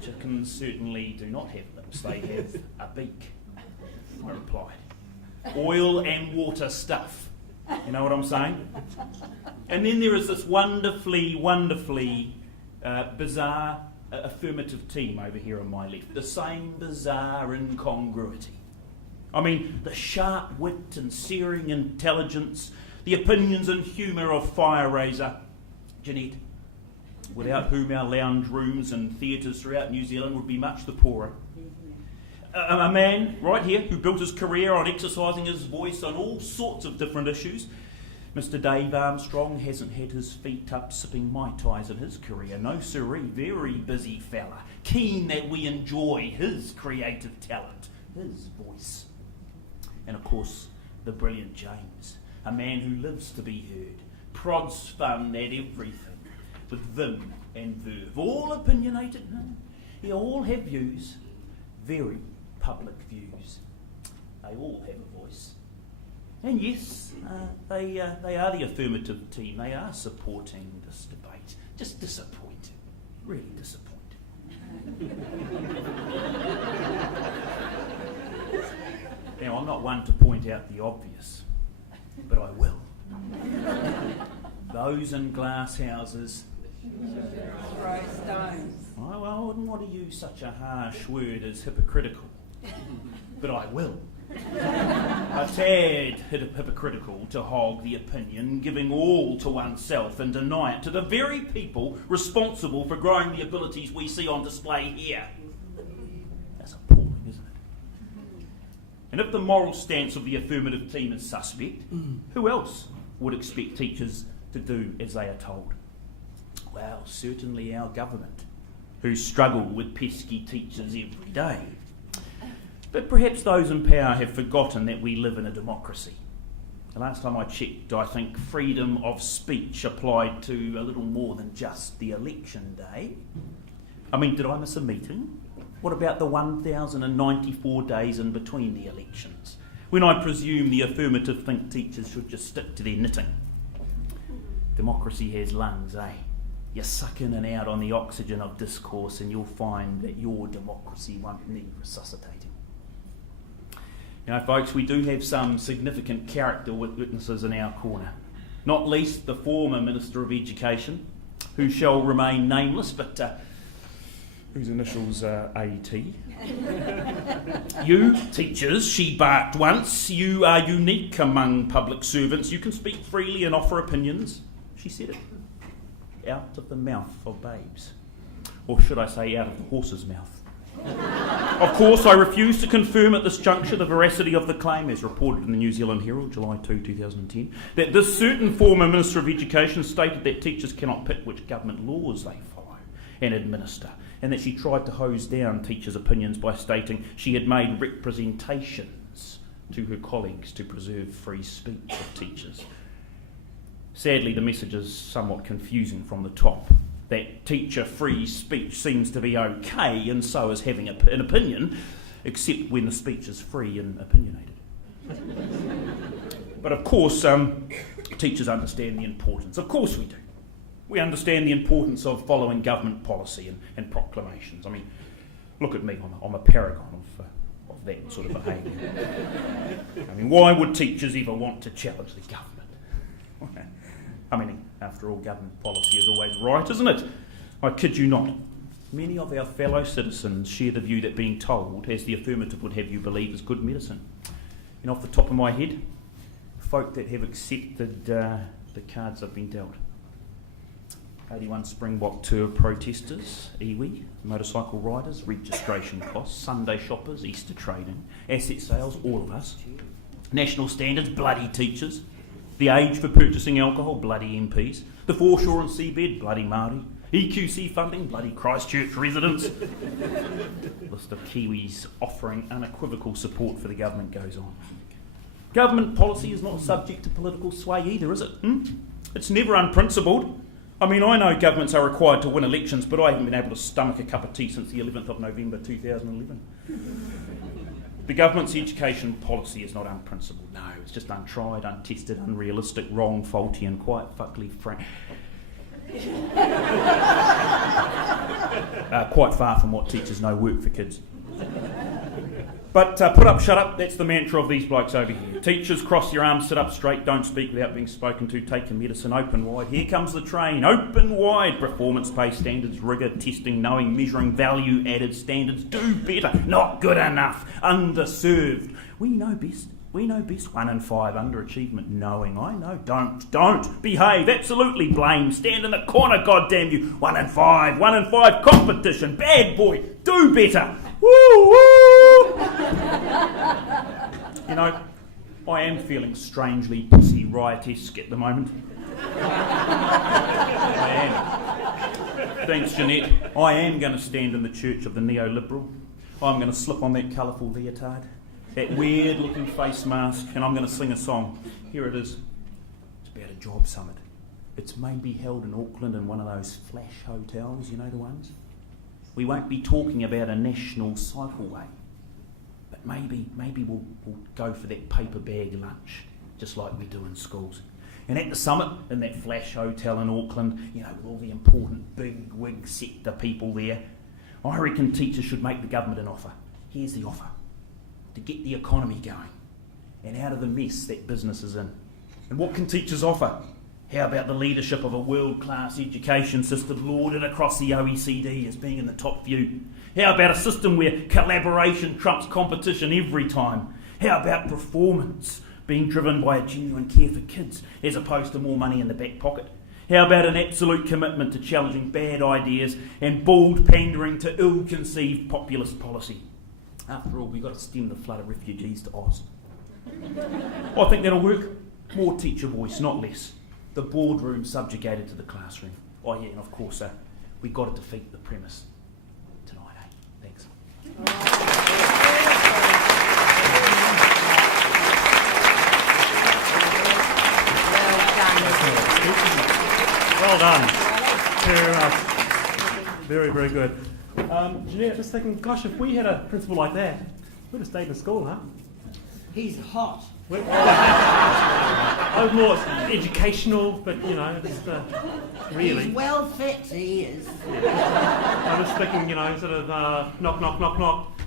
Chickens certainly do not have lips, they have a beak, I replied. Oil and water stuff. You know what I'm saying? And then there is this wonderfully bizarre affirmative team over here on my left. The same bizarre incongruity. I mean, the sharp wit and searing intelligence, the opinions and humour of fire raiser Ginette, without whom our lounge rooms and theatres throughout New Zealand would be much the poorer. A man right here who built his career on exercising his voice on all sorts of different issues. Mr. Dave Armstrong hasn't had his feet up sipping Mai Tais in his career. No siree, very busy fella, keen that we enjoy his creative talent, his voice. And of course, the brilliant James, a man who lives to be heard, prods fun at everything, with vim and verve, all opinionated, they all have views, very public views. They all have a voice. And yes, they are the affirmative team. They are supporting this debate. Just disappointing, really disappointing. Now, I'm not one to point out the obvious, but I will. Those in glass houses Throw stones. I wouldn't want to use such a harsh word as hypocritical, but I will. A tad hypocritical to hog the opinion, giving all to oneself and deny it to the very people responsible for growing the abilities we see on display here. That's appalling, isn't it? And if the moral stance of the affirmative team is suspect, who else would expect teachers to do as they are told? Well, certainly our government, who struggle with pesky teachers every day. But perhaps those in power have forgotten that we live in a democracy. The last time I checked, I think freedom of speech applied to a little more than just the election day. I mean, did I miss a meeting? What about the 1,094 days in between the elections, when I presume the affirmative think teachers should just stick to their knitting? Democracy has lungs, eh? You suck in and out on the oxygen of discourse and you'll find that your democracy won't need resuscitating. Now, folks, we do have some significant character witnesses in our corner. Not least the former Minister of Education, who shall remain nameless, but whose initials are AT. You, teachers, she barked once, you are unique among public servants. You can speak freely and offer opinions. She said it. Out of the mouth of babes. Or should I say, out of the horse's mouth. Of course, I refuse to confirm at this juncture the veracity of the claim, as reported in the New Zealand Herald, July 2, 2010, that this certain former Minister of Education stated that teachers cannot pick which government laws they follow and administer, and that she tried to hose down teachers' opinions by stating she had made representations to her colleagues to preserve free speech of teachers. Sadly, the message is somewhat confusing from the top, that teacher free speech seems to be okay, and so is having an opinion, except when the speech is free and opinionated. But of course, teachers understand the importance. Of course we do. We understand the importance of following government policy and proclamations. I mean, look at me, I'm a paragon of that sort of behaviour. I mean, why would teachers ever want to challenge the government? I mean, after all, government policy is always right, isn't it? I kid you not. Many of our fellow citizens share the view that being told, as the affirmative would have you believe, is good medicine. And off the top of my head, folk that have accepted the cards have been dealt. 81 Springbok Tour protesters, iwi, motorcycle riders, registration costs, Sunday shoppers, Easter trading, asset sales, all of us. National standards, bloody teachers. The age for purchasing alcohol, bloody MPs. The foreshore and seabed, bloody Māori. EQC funding, bloody Christchurch residents. List of Kiwis offering unequivocal support for the government goes on. Government policy is not subject to political sway either, is it? It's never unprincipled. I mean, I know governments are required to win elections, but I haven't been able to stomach a cup of tea since the 11th of November 2011. The government's education policy is not unprincipled, no. It's just untried, untested, unrealistic, wrong, faulty and quite fuckly quite far from what teachers know work for kids. But put up, shut up, that's the mantra of these blokes over here. Teachers, cross your arms, sit up straight, don't speak without being spoken to, take your medicine, open wide. Here comes the train, open wide. Performance-based standards, rigour, testing, knowing, measuring, value-added standards. Do better, not good enough, underserved. We know best. 1 in 5 underachievement, knowing. I know, don't behave, absolutely blame, stand in the corner, goddamn you. 1 in 5 competition, bad boy, do better. Woo woo. You know, I am feeling strangely pussy riot-esque at the moment. I am. Thanks, Ginette. I am going to stand in the church of the neoliberal. I'm going to slip on that colourful leotard, that weird-looking face mask, and I'm going to sing a song. Here it is. It's about a job summit. It's maybe held in Auckland in one of those flash hotels, you know the ones? We won't be talking about a national cycleway, but maybe we'll go for that paper bag lunch, just like we do in schools. And at the summit, in that flash hotel in Auckland, you know, with all the important big wig sector people there, I reckon teachers should make the government an offer. Here's the offer. To get the economy going and out of the mess that business is in. And what can teachers offer? How about the leadership of a world-class education system lauded across the OECD as being in the top few? How about a system where collaboration trumps competition every time? How about performance being driven by a genuine care for kids as opposed to more money in the back pocket? How about an absolute commitment to challenging bad ideas and bald pandering to ill-conceived populist policy? After all, we've got to stem the flood of refugees to Oz. I think that'll work. More teacher voice, not less. The boardroom subjugated to the classroom. Oh yeah, and of course, we've got to defeat the premise tonight, Thanks. Well done. Very much. Very, very good. Ginette, just thinking, gosh, if we had a principal like that, we'd have stayed in school, huh? He's hot. I was more educational, but you know, just really. He's well fit, he is. I was thinking, you know, sort of knock, knock, knock, knock.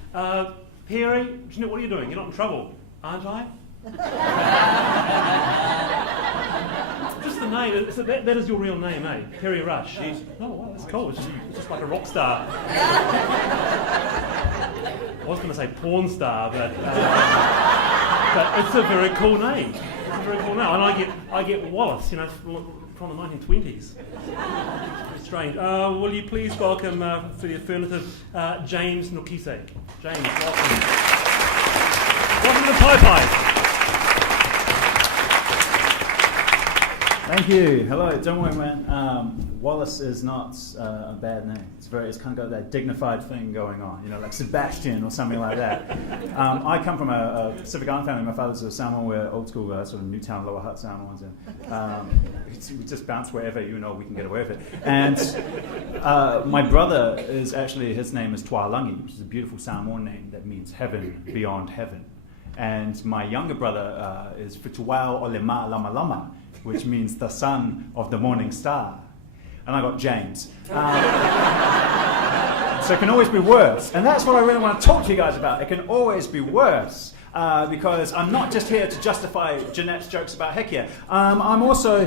Perry, Ginette, what are you doing? You're not in trouble, aren't I? Just the name. So that is your real name, eh? Perry Rush. Yes. Oh, wow, that's cool. It's just like a rock star. I was going to say porn star, but it's a very cool name. It's a very cool name. And I get Wallace, you know, from the 1920s. Very strange. Will you please welcome for the affirmative James Nokise. James, welcome. Welcome to the Pai Pai. Thank you. Hello. Don't worry, man. Wallace is not a bad name. It's kind of got that dignified thing going on, you know, like Sebastian or something like that. I come from a Pacific Island family. My father's a Samoan, we're old school, sort of Newtown, Lower Hutt Samoans. And we just bounce wherever, you know, we can get away with it. And my brother is actually, his name is Tualangi, which is a beautiful Samoan name that means heaven beyond heaven. And my younger brother is Fituao Olema Lama Lama, which means the son of the morning star. And I got James. So it can always be worse. And that's what I really want to talk to you guys about. It can always be worse. Because I'm not just here to justify Ginette's jokes about Hekia. I'm also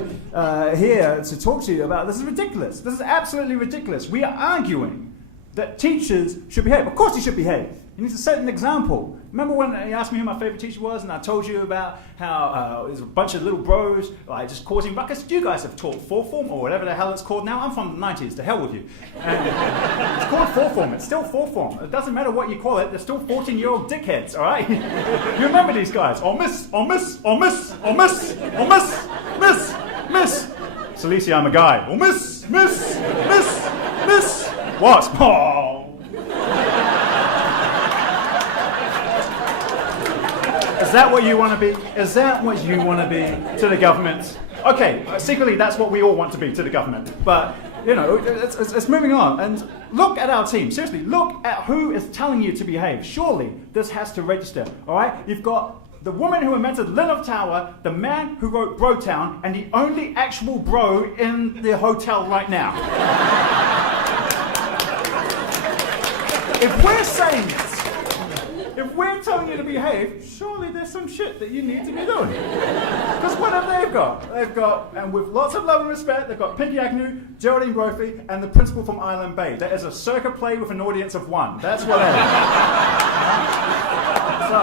here to talk to you about this is ridiculous. This is absolutely ridiculous. We are arguing that teachers should behave. Of course you should behave. You need to set an example. Remember when you asked me who my favourite teacher was and I told you about how there's a bunch of little bros just causing ruckus? You guys have taught fourth form or whatever the hell it's called now. I'm from the 90s, to hell with you. And it's called fourth form. It's still fourth form. It doesn't matter what you call it. They're still 14-year-old dickheads, all right? You remember these guys. Oh, miss, oh, miss, oh, miss, oh, miss, oh, miss, miss, miss. Celicia, I'm a guy. Oh, miss, miss, miss, miss. What? Oh. Is that what you want to be? Is that what you want to be to the government? Okay, secretly that's what we all want to be to the government. But, you know, it's moving on. And look at our team. Seriously, look at who is telling you to behave. Surely this has to register, all right? You've got the woman who invented Lynn of Tower, the man who wrote Brotown, and the only actual bro in the hotel right now. If we're saying this, if we're telling you to behave, surely there's some shit that you need to be doing. Because what have they got? They've got, and with lots of love and respect, they've got Pinky Agnew, Geraldine Brophy, and the principal from Island Bay. That is a circa play with an audience of one. That's what it is. So,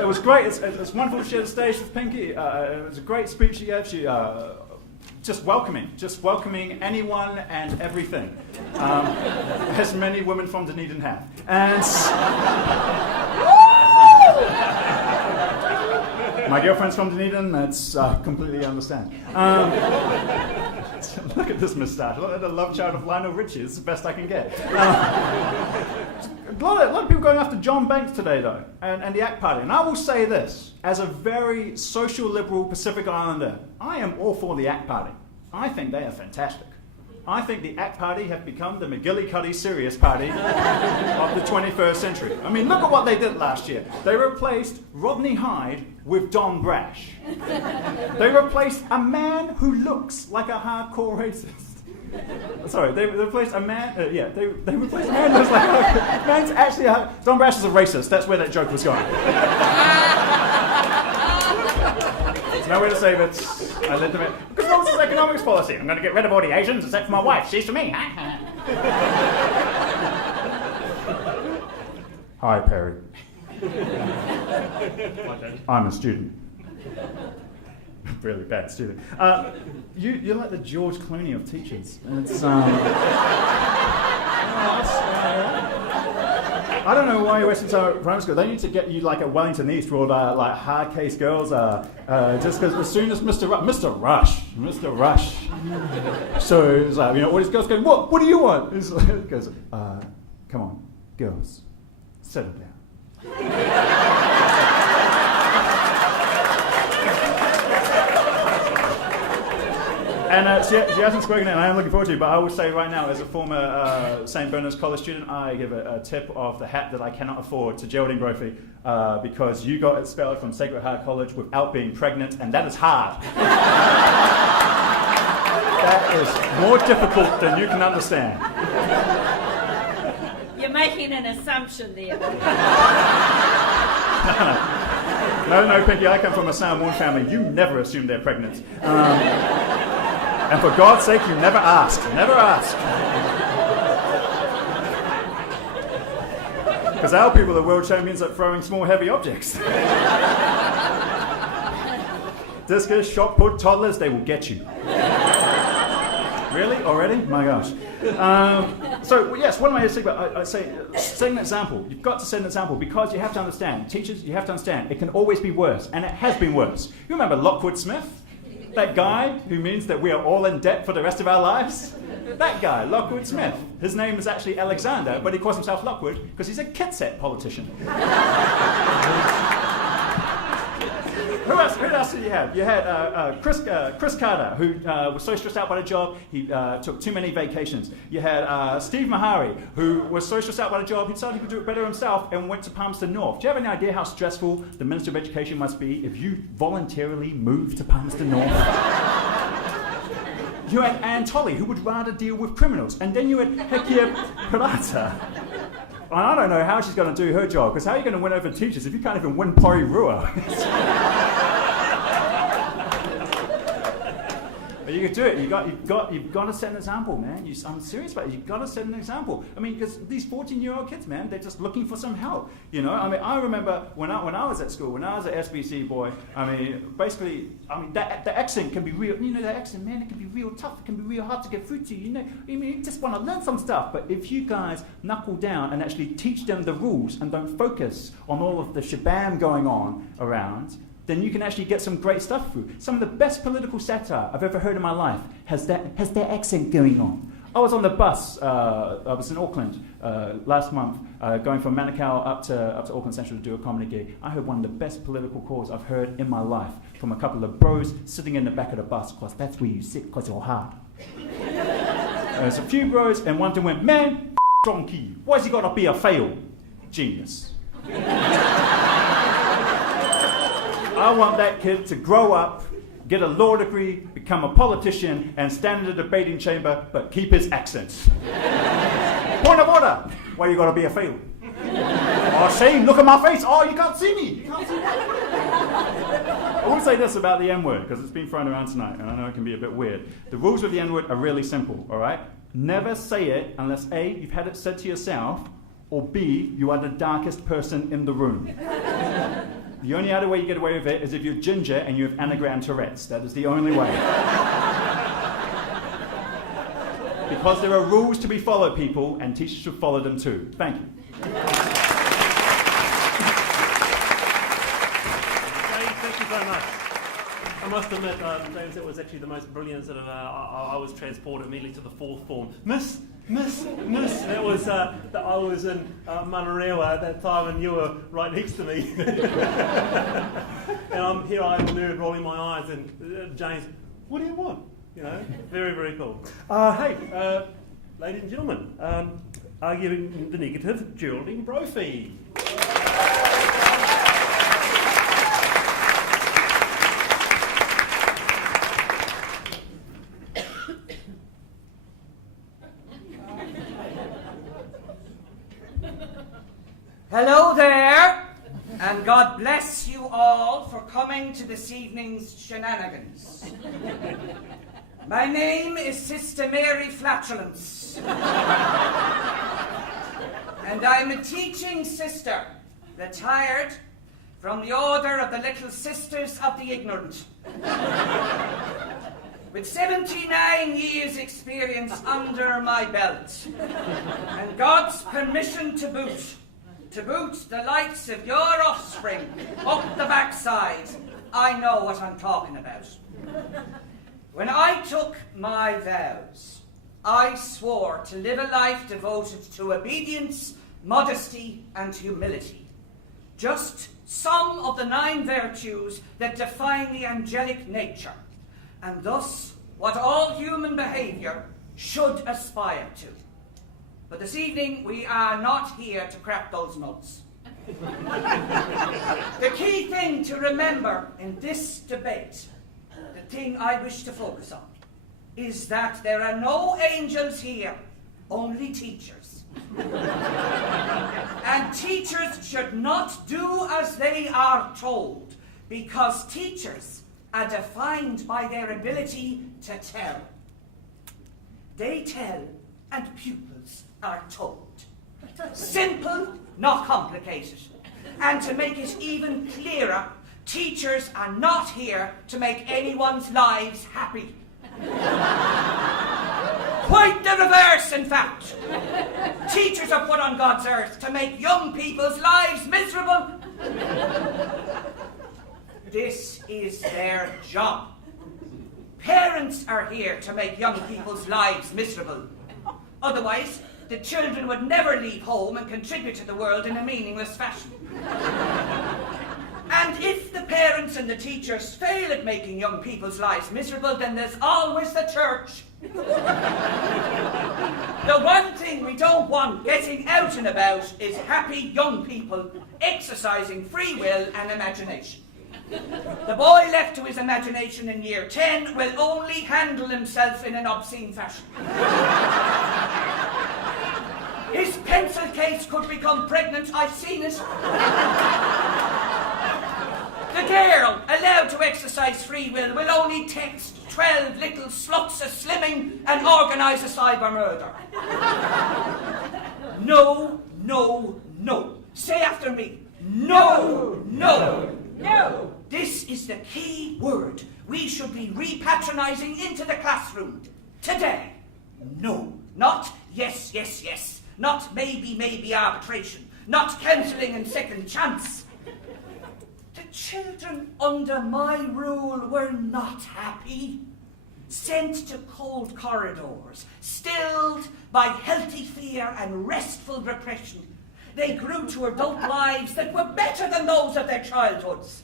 it was great. It's wonderful to share the stage with Pinky. It was a great speech she gave. She just welcoming anyone and everything, as many women from Dunedin have. And my girlfriend's from Dunedin. That's completely understand. Look at this moustache. Look at the love child of Lionel Richie. It's the best I can get. A lot of people going after John Banks today, though, and the ACT Party. And I will say this, as a very social liberal Pacific Islander, I am all for the ACT Party. I think they are fantastic. I think the ACT Party have become the McGillicuddy Serious Party of the 21st century. I mean, look at what they did last year. They replaced Rodney Hyde with Don Brash. They replaced a man who looks like a hardcore racist. Sorry, they replaced a man. They replaced a man who looks like a man's actually Don Brash is a racist. That's where that joke was going. There's no way to save it. I led them in. Because what's his economics policy? I'm going to get rid of all the Asians except for my wife. She's for me. Hi, Perry. I'm a student. Really bad student. You're like the George Clooney of teachers. It's, I don't know why you're Western Summer Primary School. They need to get you like a Wellington East where all the like hard case girls are. Just because as soon as Mr. Rush. So it's like, you know, all these girls going, what do you want? He goes, come on, girls, settle down. And she hasn't spoken, and I am looking forward to it, but I will say right now, as a former St. Bernard's College student, I give a tip of the hat that I cannot afford to Geraldine Brophy, because you got expelled from Sacred Heart College without being pregnant, and that is hard. That is more difficult than you can understand. You're making an assumption there. No, Pinky, I come from a Samoan family. You never assume they're pregnant. And for God's sake, you never ask. Never ask. Because our people are world champions at throwing small, heavy objects. Discus, shot put, toddlers, they will get you. Really? Already? My gosh. So, yes, what am I here to say about? I say, set an example. You've got to set an example because you have to understand. Teachers, you have to understand. It can always be worse, and it has been worse. You remember Lockwood Smith? That guy who means that we are all in debt for the rest of our lives? That guy, Lockwood Smith. His name is actually Alexander, but he calls himself Lockwood because he's a Kitsap politician. Who else did you have? You had Chris Carter, who was so stressed out by the job, he took too many vacations. You had Steve Mahari, who was so stressed out by the job, he decided he could do it better himself and went to Palmerston North. Do you have any idea how stressful the Minister of Education must be if you voluntarily move to Palmerston North? You had Anne Tolley, who would rather deal with criminals. And then you had Hekia Pirata. And I don't know how she's going to do her job, because how are you going to win over teachers if you can't even win Pori Rua? But you could do it. You've got to set an example, man. I'm serious about it. You've got to set an example. I mean, because these 14-year-old kids, man, they're just looking for some help. You know, I mean, I remember when I was at school, when I was an SBC boy. I mean, basically, the accent can be real. You know, the accent, man, it can be real tough. It can be real hard to get through to. You know, I mean, you just want to learn some stuff. But if you guys knuckle down and actually teach them the rules and don't focus on all of the shabam going on around, then you can actually get some great stuff through. Some of the best political satire I've ever heard in my life has that accent going on. I was on the bus, I was in Auckland last month, going from Manukau up to Auckland Central to do a comedy gig. I heard one of the best political calls I've heard in my life from a couple of bros sitting in the back of the bus, because that's where you sit, because you're hard. There's a few bros, and one of them went, man, donkey, why's he got to be a fail? Genius. I want that kid to grow up, get a law degree, become a politician, and stand in the debating chamber, but keep his accent. Point of order. Why you got to be a fail? Oh, Shane, look at my face. Oh, you can't see me. You can't see me. I will say this about the N-word, because it's been thrown around tonight, and I know it can be a bit weird. The rules with the N-word are really simple, all right? Never say it unless A, you've had it said to yourself, or B, you are the darkest person in the room. The only other way you get away with it is if you're ginger and you have anagram Tourette's. That is the only way. Because there are rules to be followed, people, and teachers should follow them too. Thank you. Thank you very much. I must admit, James, that was actually the most brilliant sort of, I was transported immediately to the fourth form. Miss. That was, I was in Manarewa at that time, and you were right next to me. And I'm nerd rolling my eyes, and James, what do you want? You know, very, very cool. Hey, ladies and gentlemen, arguing the negative, Geraldine Brophy. Hello there, and God bless you all for coming to this evening's shenanigans. My name is Sister Mary Flatulence, and I'm a teaching sister, retired from the Order of the Little Sisters of the Ignorant. With 79 years' experience under my belt, and God's permission to boot the likes of your offspring up the backside, I know what I'm talking about. When I took my vows, I swore to live a life devoted to obedience, modesty, and humility. Just some of the 9 virtues that define the angelic nature, and thus what all human behaviour should aspire to. But this evening, we are not here to crack those nuts. The key thing to remember in this debate, the thing I wish to focus on, is that there are no angels here, only teachers. And teachers should not do as they are told, because teachers are defined by their ability to tell. They tell, and pupils are told. Simple, not complicated. And to make it even clearer, teachers are not here to make anyone's lives happy. Quite the reverse, in fact. Teachers are put on God's earth to make young people's lives miserable. This is their job. Parents are here to make young people's lives miserable. Otherwise, the children would never leave home and contribute to the world in a meaningless fashion. And if the parents and the teachers fail at making young people's lives miserable, then there's always the church. The one thing we don't want getting out and about is happy young people exercising free will and imagination. The boy left to his imagination in year 10 will only handle himself in an obscene fashion. His pencil case could become pregnant, I've seen it. The girl, allowed to exercise free will only text 12 little sluts a slimming and organise a cyber murder. No, no, no. Say after me. No, no, no. This is the key word we should be repatronising into the classroom today. No, not yes, yes, yes. Not maybe, maybe arbitration. Not counselling and second chance. The children under my rule were not happy. Sent to cold corridors, stilled by healthy fear and restful repression. They grew to adult lives that were better than those of their childhoods.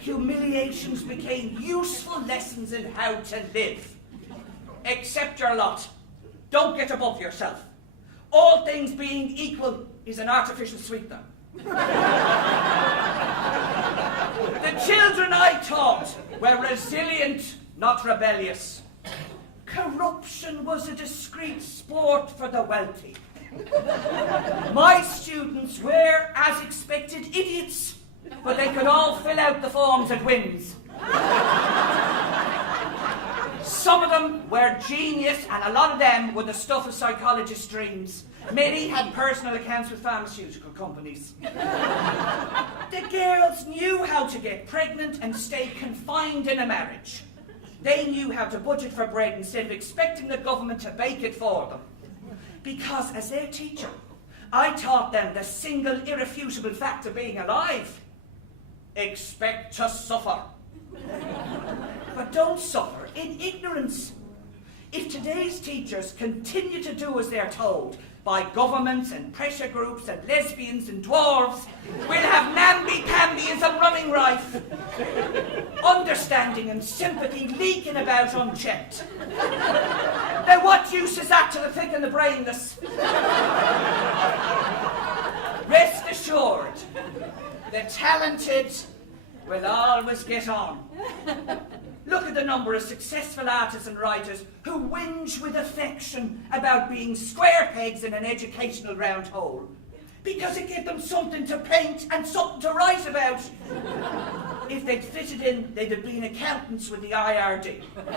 Humiliations became useful lessons in how to live. Accept your lot. Don't get above yourself. All things being equal is an artificial sweetener. The children I taught were resilient, not rebellious. Corruption was a discreet sport for the wealthy. My students were, as expected, idiots, but they could all fill out the forms at Wins. Some of them were genius, and a lot of them were the stuff of psychologists' dreams. Many had personal accounts with pharmaceutical companies. The girls knew how to get pregnant and stay confined in a marriage. They knew how to budget for bread instead of expecting the government to bake it for them. Because as their teacher, I taught them the single irrefutable fact of being alive. Expect to suffer. But don't suffer in ignorance. If today's teachers continue to do as they're told by governments and pressure groups and lesbians and dwarves, we'll have namby-pambyism running rife. Understanding and sympathy leaking about unchecked. Now what use is that to the thick and the brainless? Rest assured, the talented will always get on. Look at the number of successful artists and writers who whinge with affection about being square pegs in an educational round hole. Because it gave them something to paint and something to write about. If they'd fitted in, they'd have been accountants with the IRD. But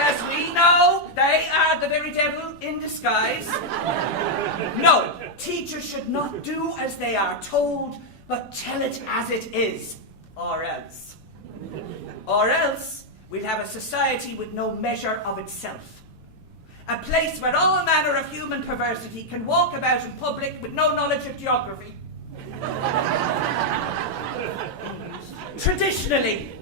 as we know, they are the very devil in disguise. No, teachers should not do as they are told, but tell it as it is, or else. Or else, we'll have a society with no measure of itself. A place where all manner of human perversity can walk about in public with no knowledge of geography. Traditionally,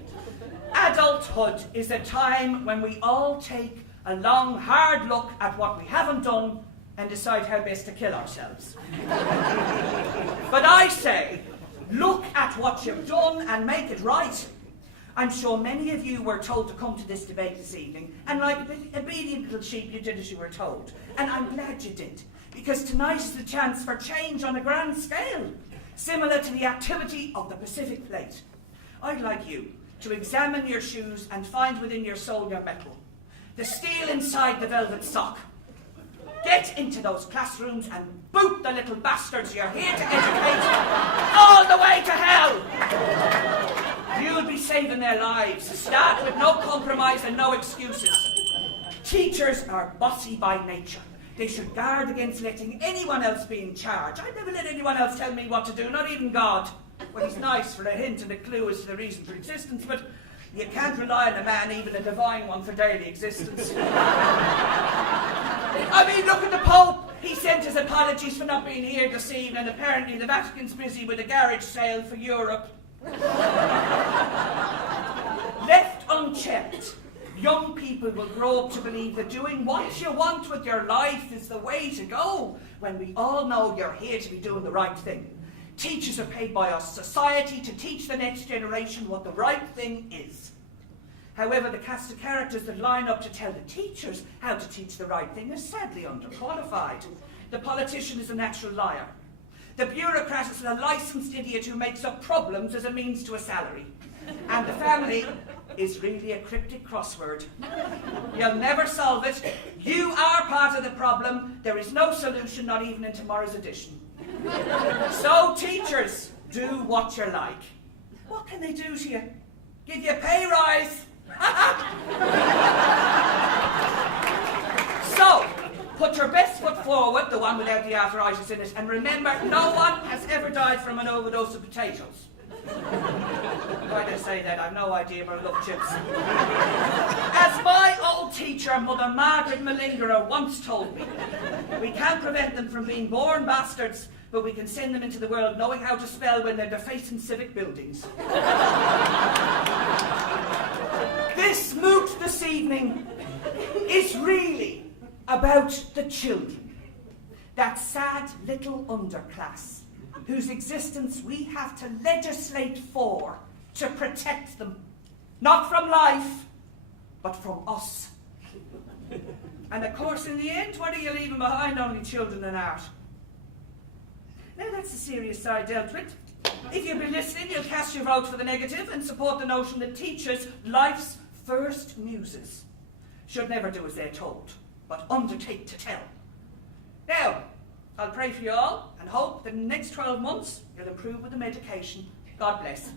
adulthood is a time when we all take a long, hard look at what we haven't done and decide how best to kill ourselves. But I say, look at what you've done and make it right. I'm sure many of you were told to come to this debate this evening, and like obedient little sheep, you did as you were told. And I'm glad you did, because tonight is the chance for change on a grand scale, similar to the activity of the Pacific Plate. I'd like you to examine your shoes and find within your sole your metal, the steel inside the velvet sock. Get into those classrooms and boot the little bastards you're here to educate all the way to hell. You'll be saving their lives. Start with no compromise and no excuses. Teachers are bossy by nature. They should guard against letting anyone else be in charge. I'd never let anyone else tell me what to do, not even God. Well, he's nice for a hint and a clue as to the reason for existence, but you can't rely on a man, even a divine one, for daily existence. I mean, look at the Pope. He sent his apologies for not being here this evening, and apparently the Vatican's busy with a garage sale for Europe. Left unchecked, young people will grow up to believe that doing what you want with your life is the way to go, when we all know you're here to be doing the right thing. Teachers are paid by our society to teach the next generation what the right thing is. However, the cast of characters that line up to tell the teachers how to teach the right thing is sadly underqualified. The politician is a natural liar. The bureaucrat is a licensed idiot who makes up problems as a means to a salary. And the family is really a cryptic crossword. You'll never solve it. You are part of the problem. There is no solution, not even in tomorrow's edition. So, teachers, do what you like. What can they do to you? Give you a pay rise? So, put your best foot forward, the one without the arthritis in it, and remember, no one has ever died from an overdose of potatoes. Why did I say that? I've no idea, but I love chips. As my old teacher, Mother Margaret Malingerer, once told me, we can't prevent them from being born bastards, but we can send them into the world knowing how to spell when they're defacing civic buildings. This moot this evening is really about the children, that sad little underclass whose existence we have to legislate for to protect them, not from life, but from us. And of course, in the end, what are you leaving behind? Only children and art. Now that's the serious side dealt with. If you've been listening, you'll cast your vote for the negative and support the notion that teachers, life's first muses, should never do as they're told, but undertake to tell. Now, I'll pray for you all and hope that in the next 12 months you'll improve with the medication. God bless.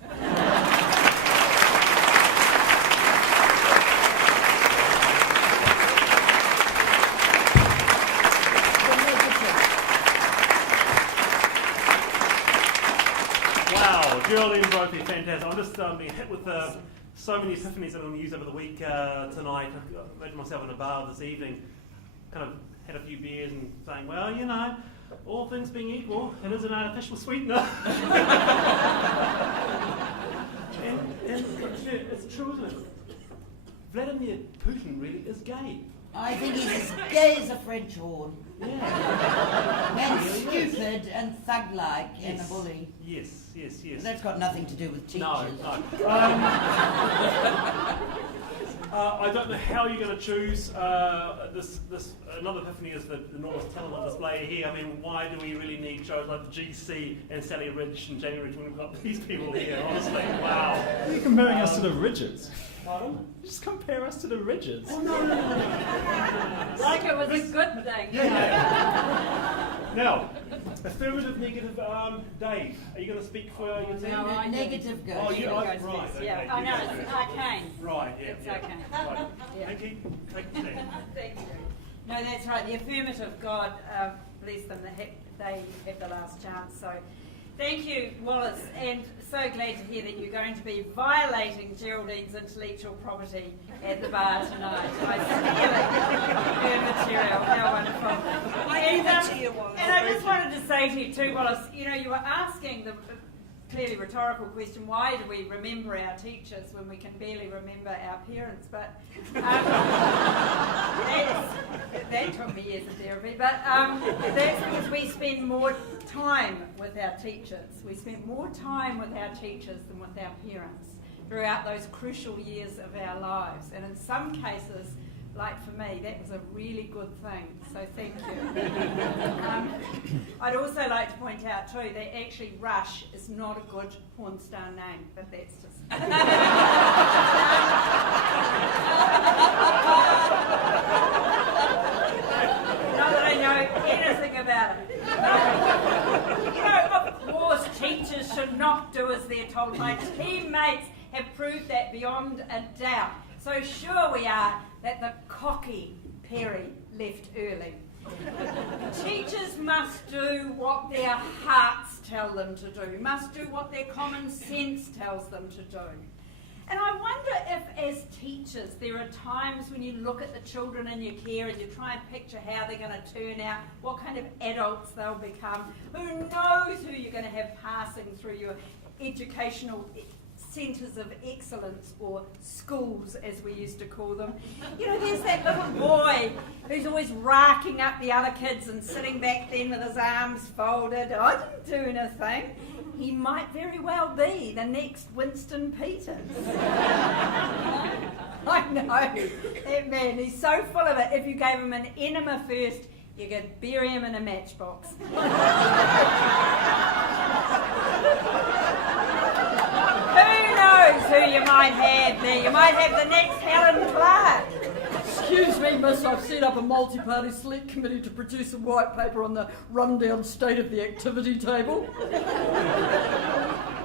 Wow, Geraldine and Brophy, fantastic. I'm just being hit with so many epiphanies that I'm going to use over the week tonight. I imagine myself in a bar this evening, kind of had a few beers and saying, well, you know, all things being equal, it is an artificial sweetener. and it's true, isn't it? Vladimir Putin really is gay. I think he's as gay as a French horn. Yeah. And Really stupid and thug-like and a bully. Yes. But that's got nothing to do with teachers. No. I don't know how you're going to choose this. Another epiphany is the enormous talent on display here. I mean, why do we really need shows like GC and Sally Ridge in January when we've got these people here? Honestly, wow. You're comparing us to the Ridges. Pardon? Just compare us to the Ridges. Oh, no. Like it was a good thing. Yeah. Now, affirmative, negative, Dave, are you going to speak for your team? No, I Negative goes. Oh, you Goes right, next, okay. yeah. Oh, no, it's arcane. Right, yeah. It's yeah. okay. Right. Yeah. Thank you. Take a stand. Thank you. No, that's right. The affirmative, God bless them, they have the last chance. So thank you, Wallace, and so glad to hear that you're going to be violating Geraldine's intellectual property at the bar tonight by stealing her material. How wonderful. And I just wanted to say to you too, Wallace, you know, you were asking the clearly rhetorical question, why do we remember our teachers when we can barely remember our parents? But that took me years of therapy. But that's because we spend more time with our teachers. We spend more time with our teachers than with our parents throughout those crucial years of our lives. And in some cases, like for me, that was a really good thing, so thank you. I'd also like to point out too that actually Rush is not a good porn star name, but that's just... Not that I know anything about it. You know, of course, teachers should not do as they're told. My teammates have proved that beyond a doubt. So sure we are that the cocky Perry left early. Teachers must do what their hearts tell them to do, must do what their common sense tells them to do. And I wonder if, as teachers, there are times when you look at the children in your care and you try and picture how they're going to turn out, what kind of adults they'll become, who knows who you're going to have passing through your educational centres of excellence, or schools as we used to call them. You know, there's that little boy who's always racking up the other kids and sitting back then with his arms folded. I didn't do anything. He might very well be the next Winston Peters. I know, that man, he's so full of it. If you gave him an enema first, you could bury him in a matchbox. you might have the next Helen Clark. Excuse me, miss, I've set up a multi-party select committee to produce a white paper on the rundown state of the activity table.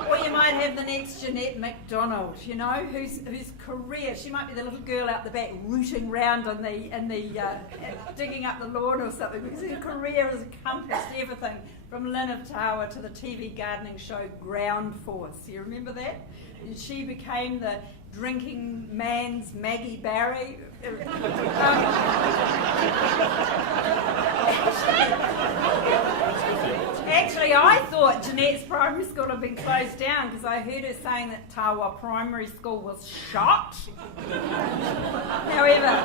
Or you might have the next Ginette McDonald, you know, whose career, she might be the little girl out the back rooting round on digging up the lawn or something, because her career has accomplished everything from Lynn of Tower to the TV gardening show Ground Force. You remember that? She became the drinking man's Maggie Barry. Actually, I thought Jeanette's primary school had been closed down because I heard her saying that Tawa Primary School was shot. However,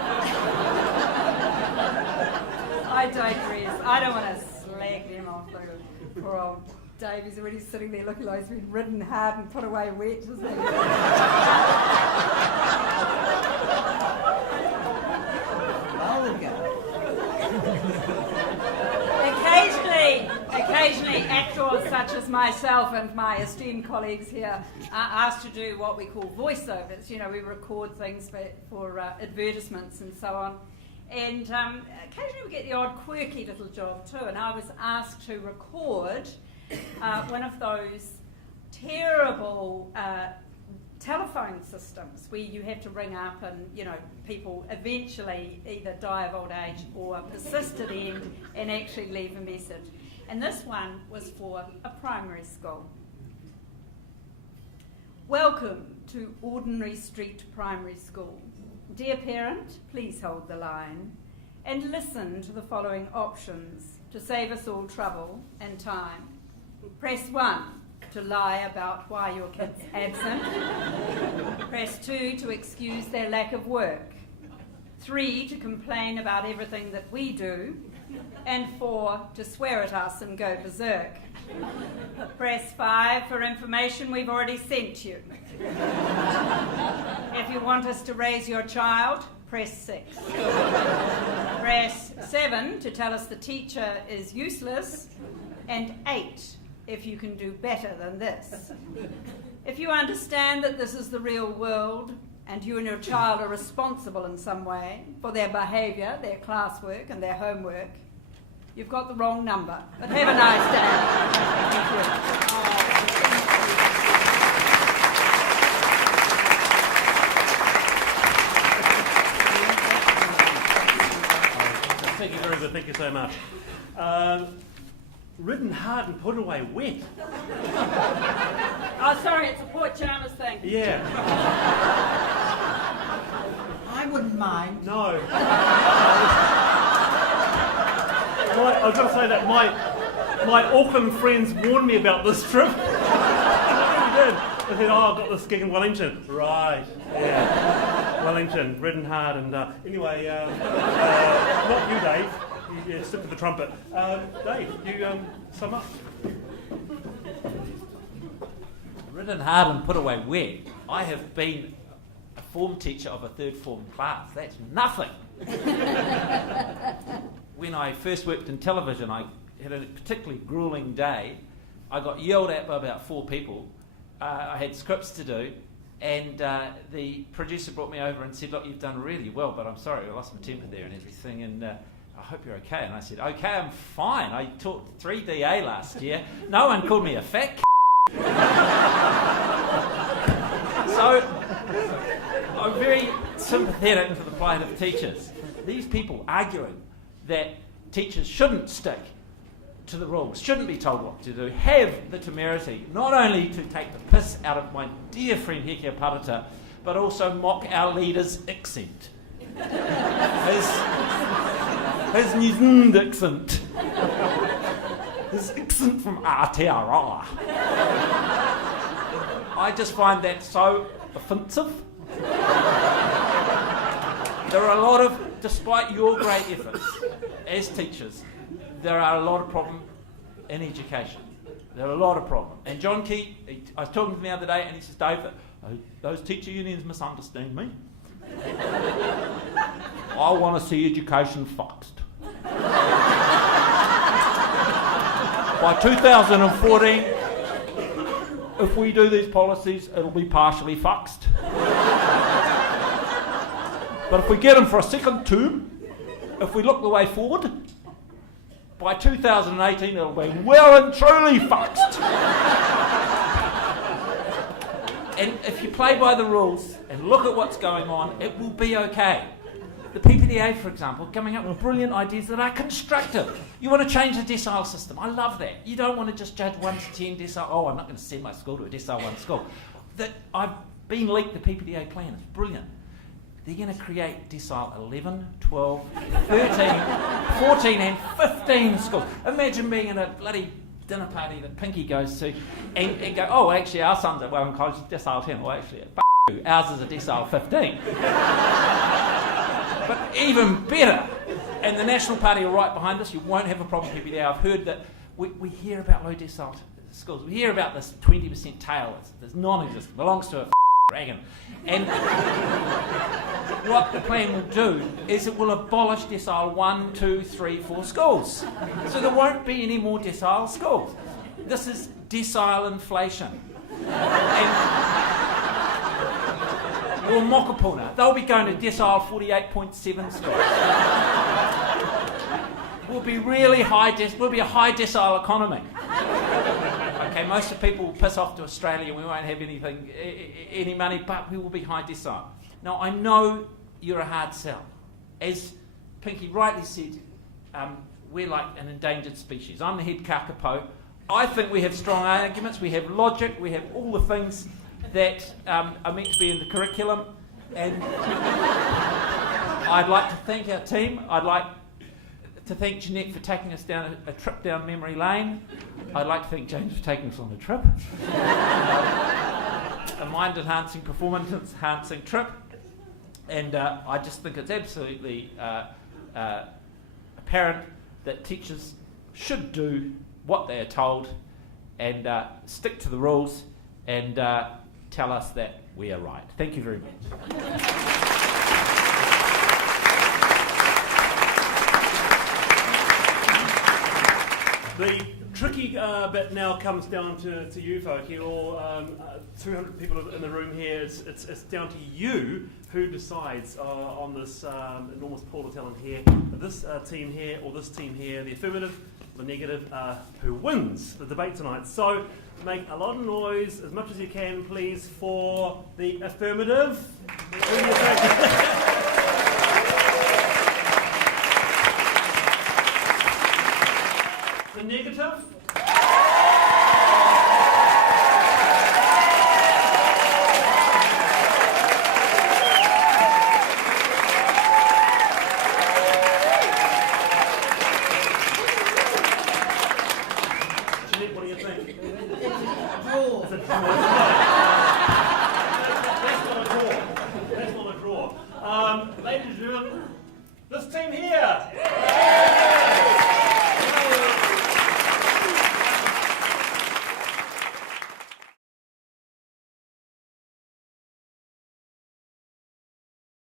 I digress. I don't want to slag them off. Poor old Davey's already sitting there looking like he's been ridden hard and put away wet, isn't he? Occasionally, actors such as myself and my esteemed colleagues here are asked to do what we call voiceovers. You know, we record things for advertisements and so on. And occasionally we get the odd quirky little job too. And I was asked to record one of those terrible telephone systems where you have to ring up and, you know, people eventually either die of old age or persist to the end and actually leave a message. And this one was for a primary school. Welcome to Ordinary Street Primary School. Dear parent, please hold the line and listen to the following options to save us all trouble and time. Press 1 to lie about why your kid's absent. Press 2 to excuse their lack of work. 3 to complain about everything that we do. And 4 to swear at us and go berserk. Press 5 for information we've already sent you. If you want us to raise your child, press 6. Press 7 to tell us the teacher is useless, and 8 if you can do better than this. If you understand that this is the real world and you and your child are responsible in some way for their behaviour, their classwork and their homework, you've got the wrong number. But have a nice day. Thank you. Thank you very good. Thank you so much. Ridden hard and put away wet. Oh, sorry, it's a Port Chalmers thing. Yeah. I wouldn't mind. No. I've got to say that my Auckland friends warned me about this trip. They really did. They said, I've got this gig in Wellington. Right, yeah. Wellington, ridden hard. And anyway, not you, Dave. You stick to the trumpet. Dave, you sum up. Ridden hard and put away wet. I have been a form teacher of a third form class. That's nothing. When I first worked in television, I had a particularly gruelling day. I got yelled at by about 4 people. I had scripts to do, and the producer brought me over and said, look, you've done really well, but I'm sorry, I lost my temper there and everything, and I hope you're okay. And I said, okay, I'm fine. I taught 3DA last year. No one called me a fat So I'm very sympathetic to the plight of teachers. These people arguing that teachers shouldn't stick to the rules, shouldn't be told what to do, have the temerity not only to take the piss out of my dear friend Heke Parata, but also mock our leader's accent. His New Zealand accent. His accent from Aotearoa. I just find that so offensive. There are a lot of, despite your great efforts as teachers, there are a lot of problems in education. There are a lot of problems. And John Key, I was talking to him the other day and he says, Dave, those teacher unions misunderstand me. I want to see education fixed. By 2014, if we do these policies, it'll be partially fixed. But if we get him for a second term, if we look the way forward, by 2018 it'll be well and truly fucked. And if you play by the rules and look at what's going on, it will be okay. The PPDA, for example, coming up with brilliant ideas that are constructive. You want to change the decile system. I love that. You don't want to just judge 1 to 10 decile. Oh, I'm not going to send my school to a decile 1 school. That I've been leaked the PPDA plan. It's brilliant. They're going to create decile 11, 12, 13, 14 and 15 schools. Imagine being in a bloody dinner party that Pinky goes to and go, oh, actually our son's at Wellington College, decile 10. Well, actually, you, ours is a decile 15. But even better, and the National Party are right behind this, you won't have a problem with PPDA. I've heard that we hear about low decile schools. We hear about this 20% tail that's non-existent, belongs to a dragon. And what the plan will do is it will abolish decile 1, 2, 3, 4 schools. So there won't be any more decile schools. This is decile inflation. Or Mokopuna, they'll be going to decile 48.7 schools. We'll be really we'll be a high decile economy. Okay, most of the people will piss off to Australia, we won't have any money, but we will be high decile. Now, I know you're a hard sell. As Pinky rightly said, we're like an endangered species. I'm the head kakapo. I think we have strong arguments, we have logic, we have all the things that are meant to be in the curriculum, and I'd like to thank our team. I'd like to thank Ginette for taking us down a trip down memory lane. I'd like to thank James for taking us on a trip. A mind-enhancing, performance-enhancing trip. And I just think it's absolutely apparent that teachers should do what they are told and stick to the rules and tell us that we are right. Thank you very much. The tricky bit now comes down to you folk. You're all 200 people in the room here. It's down to you who decides on this enormous pool of talent here. This team here or this team here, the affirmative, the negative, who wins the debate tonight. So make a lot of noise, as much as you can, please, for the affirmative. Who do you think? The negative?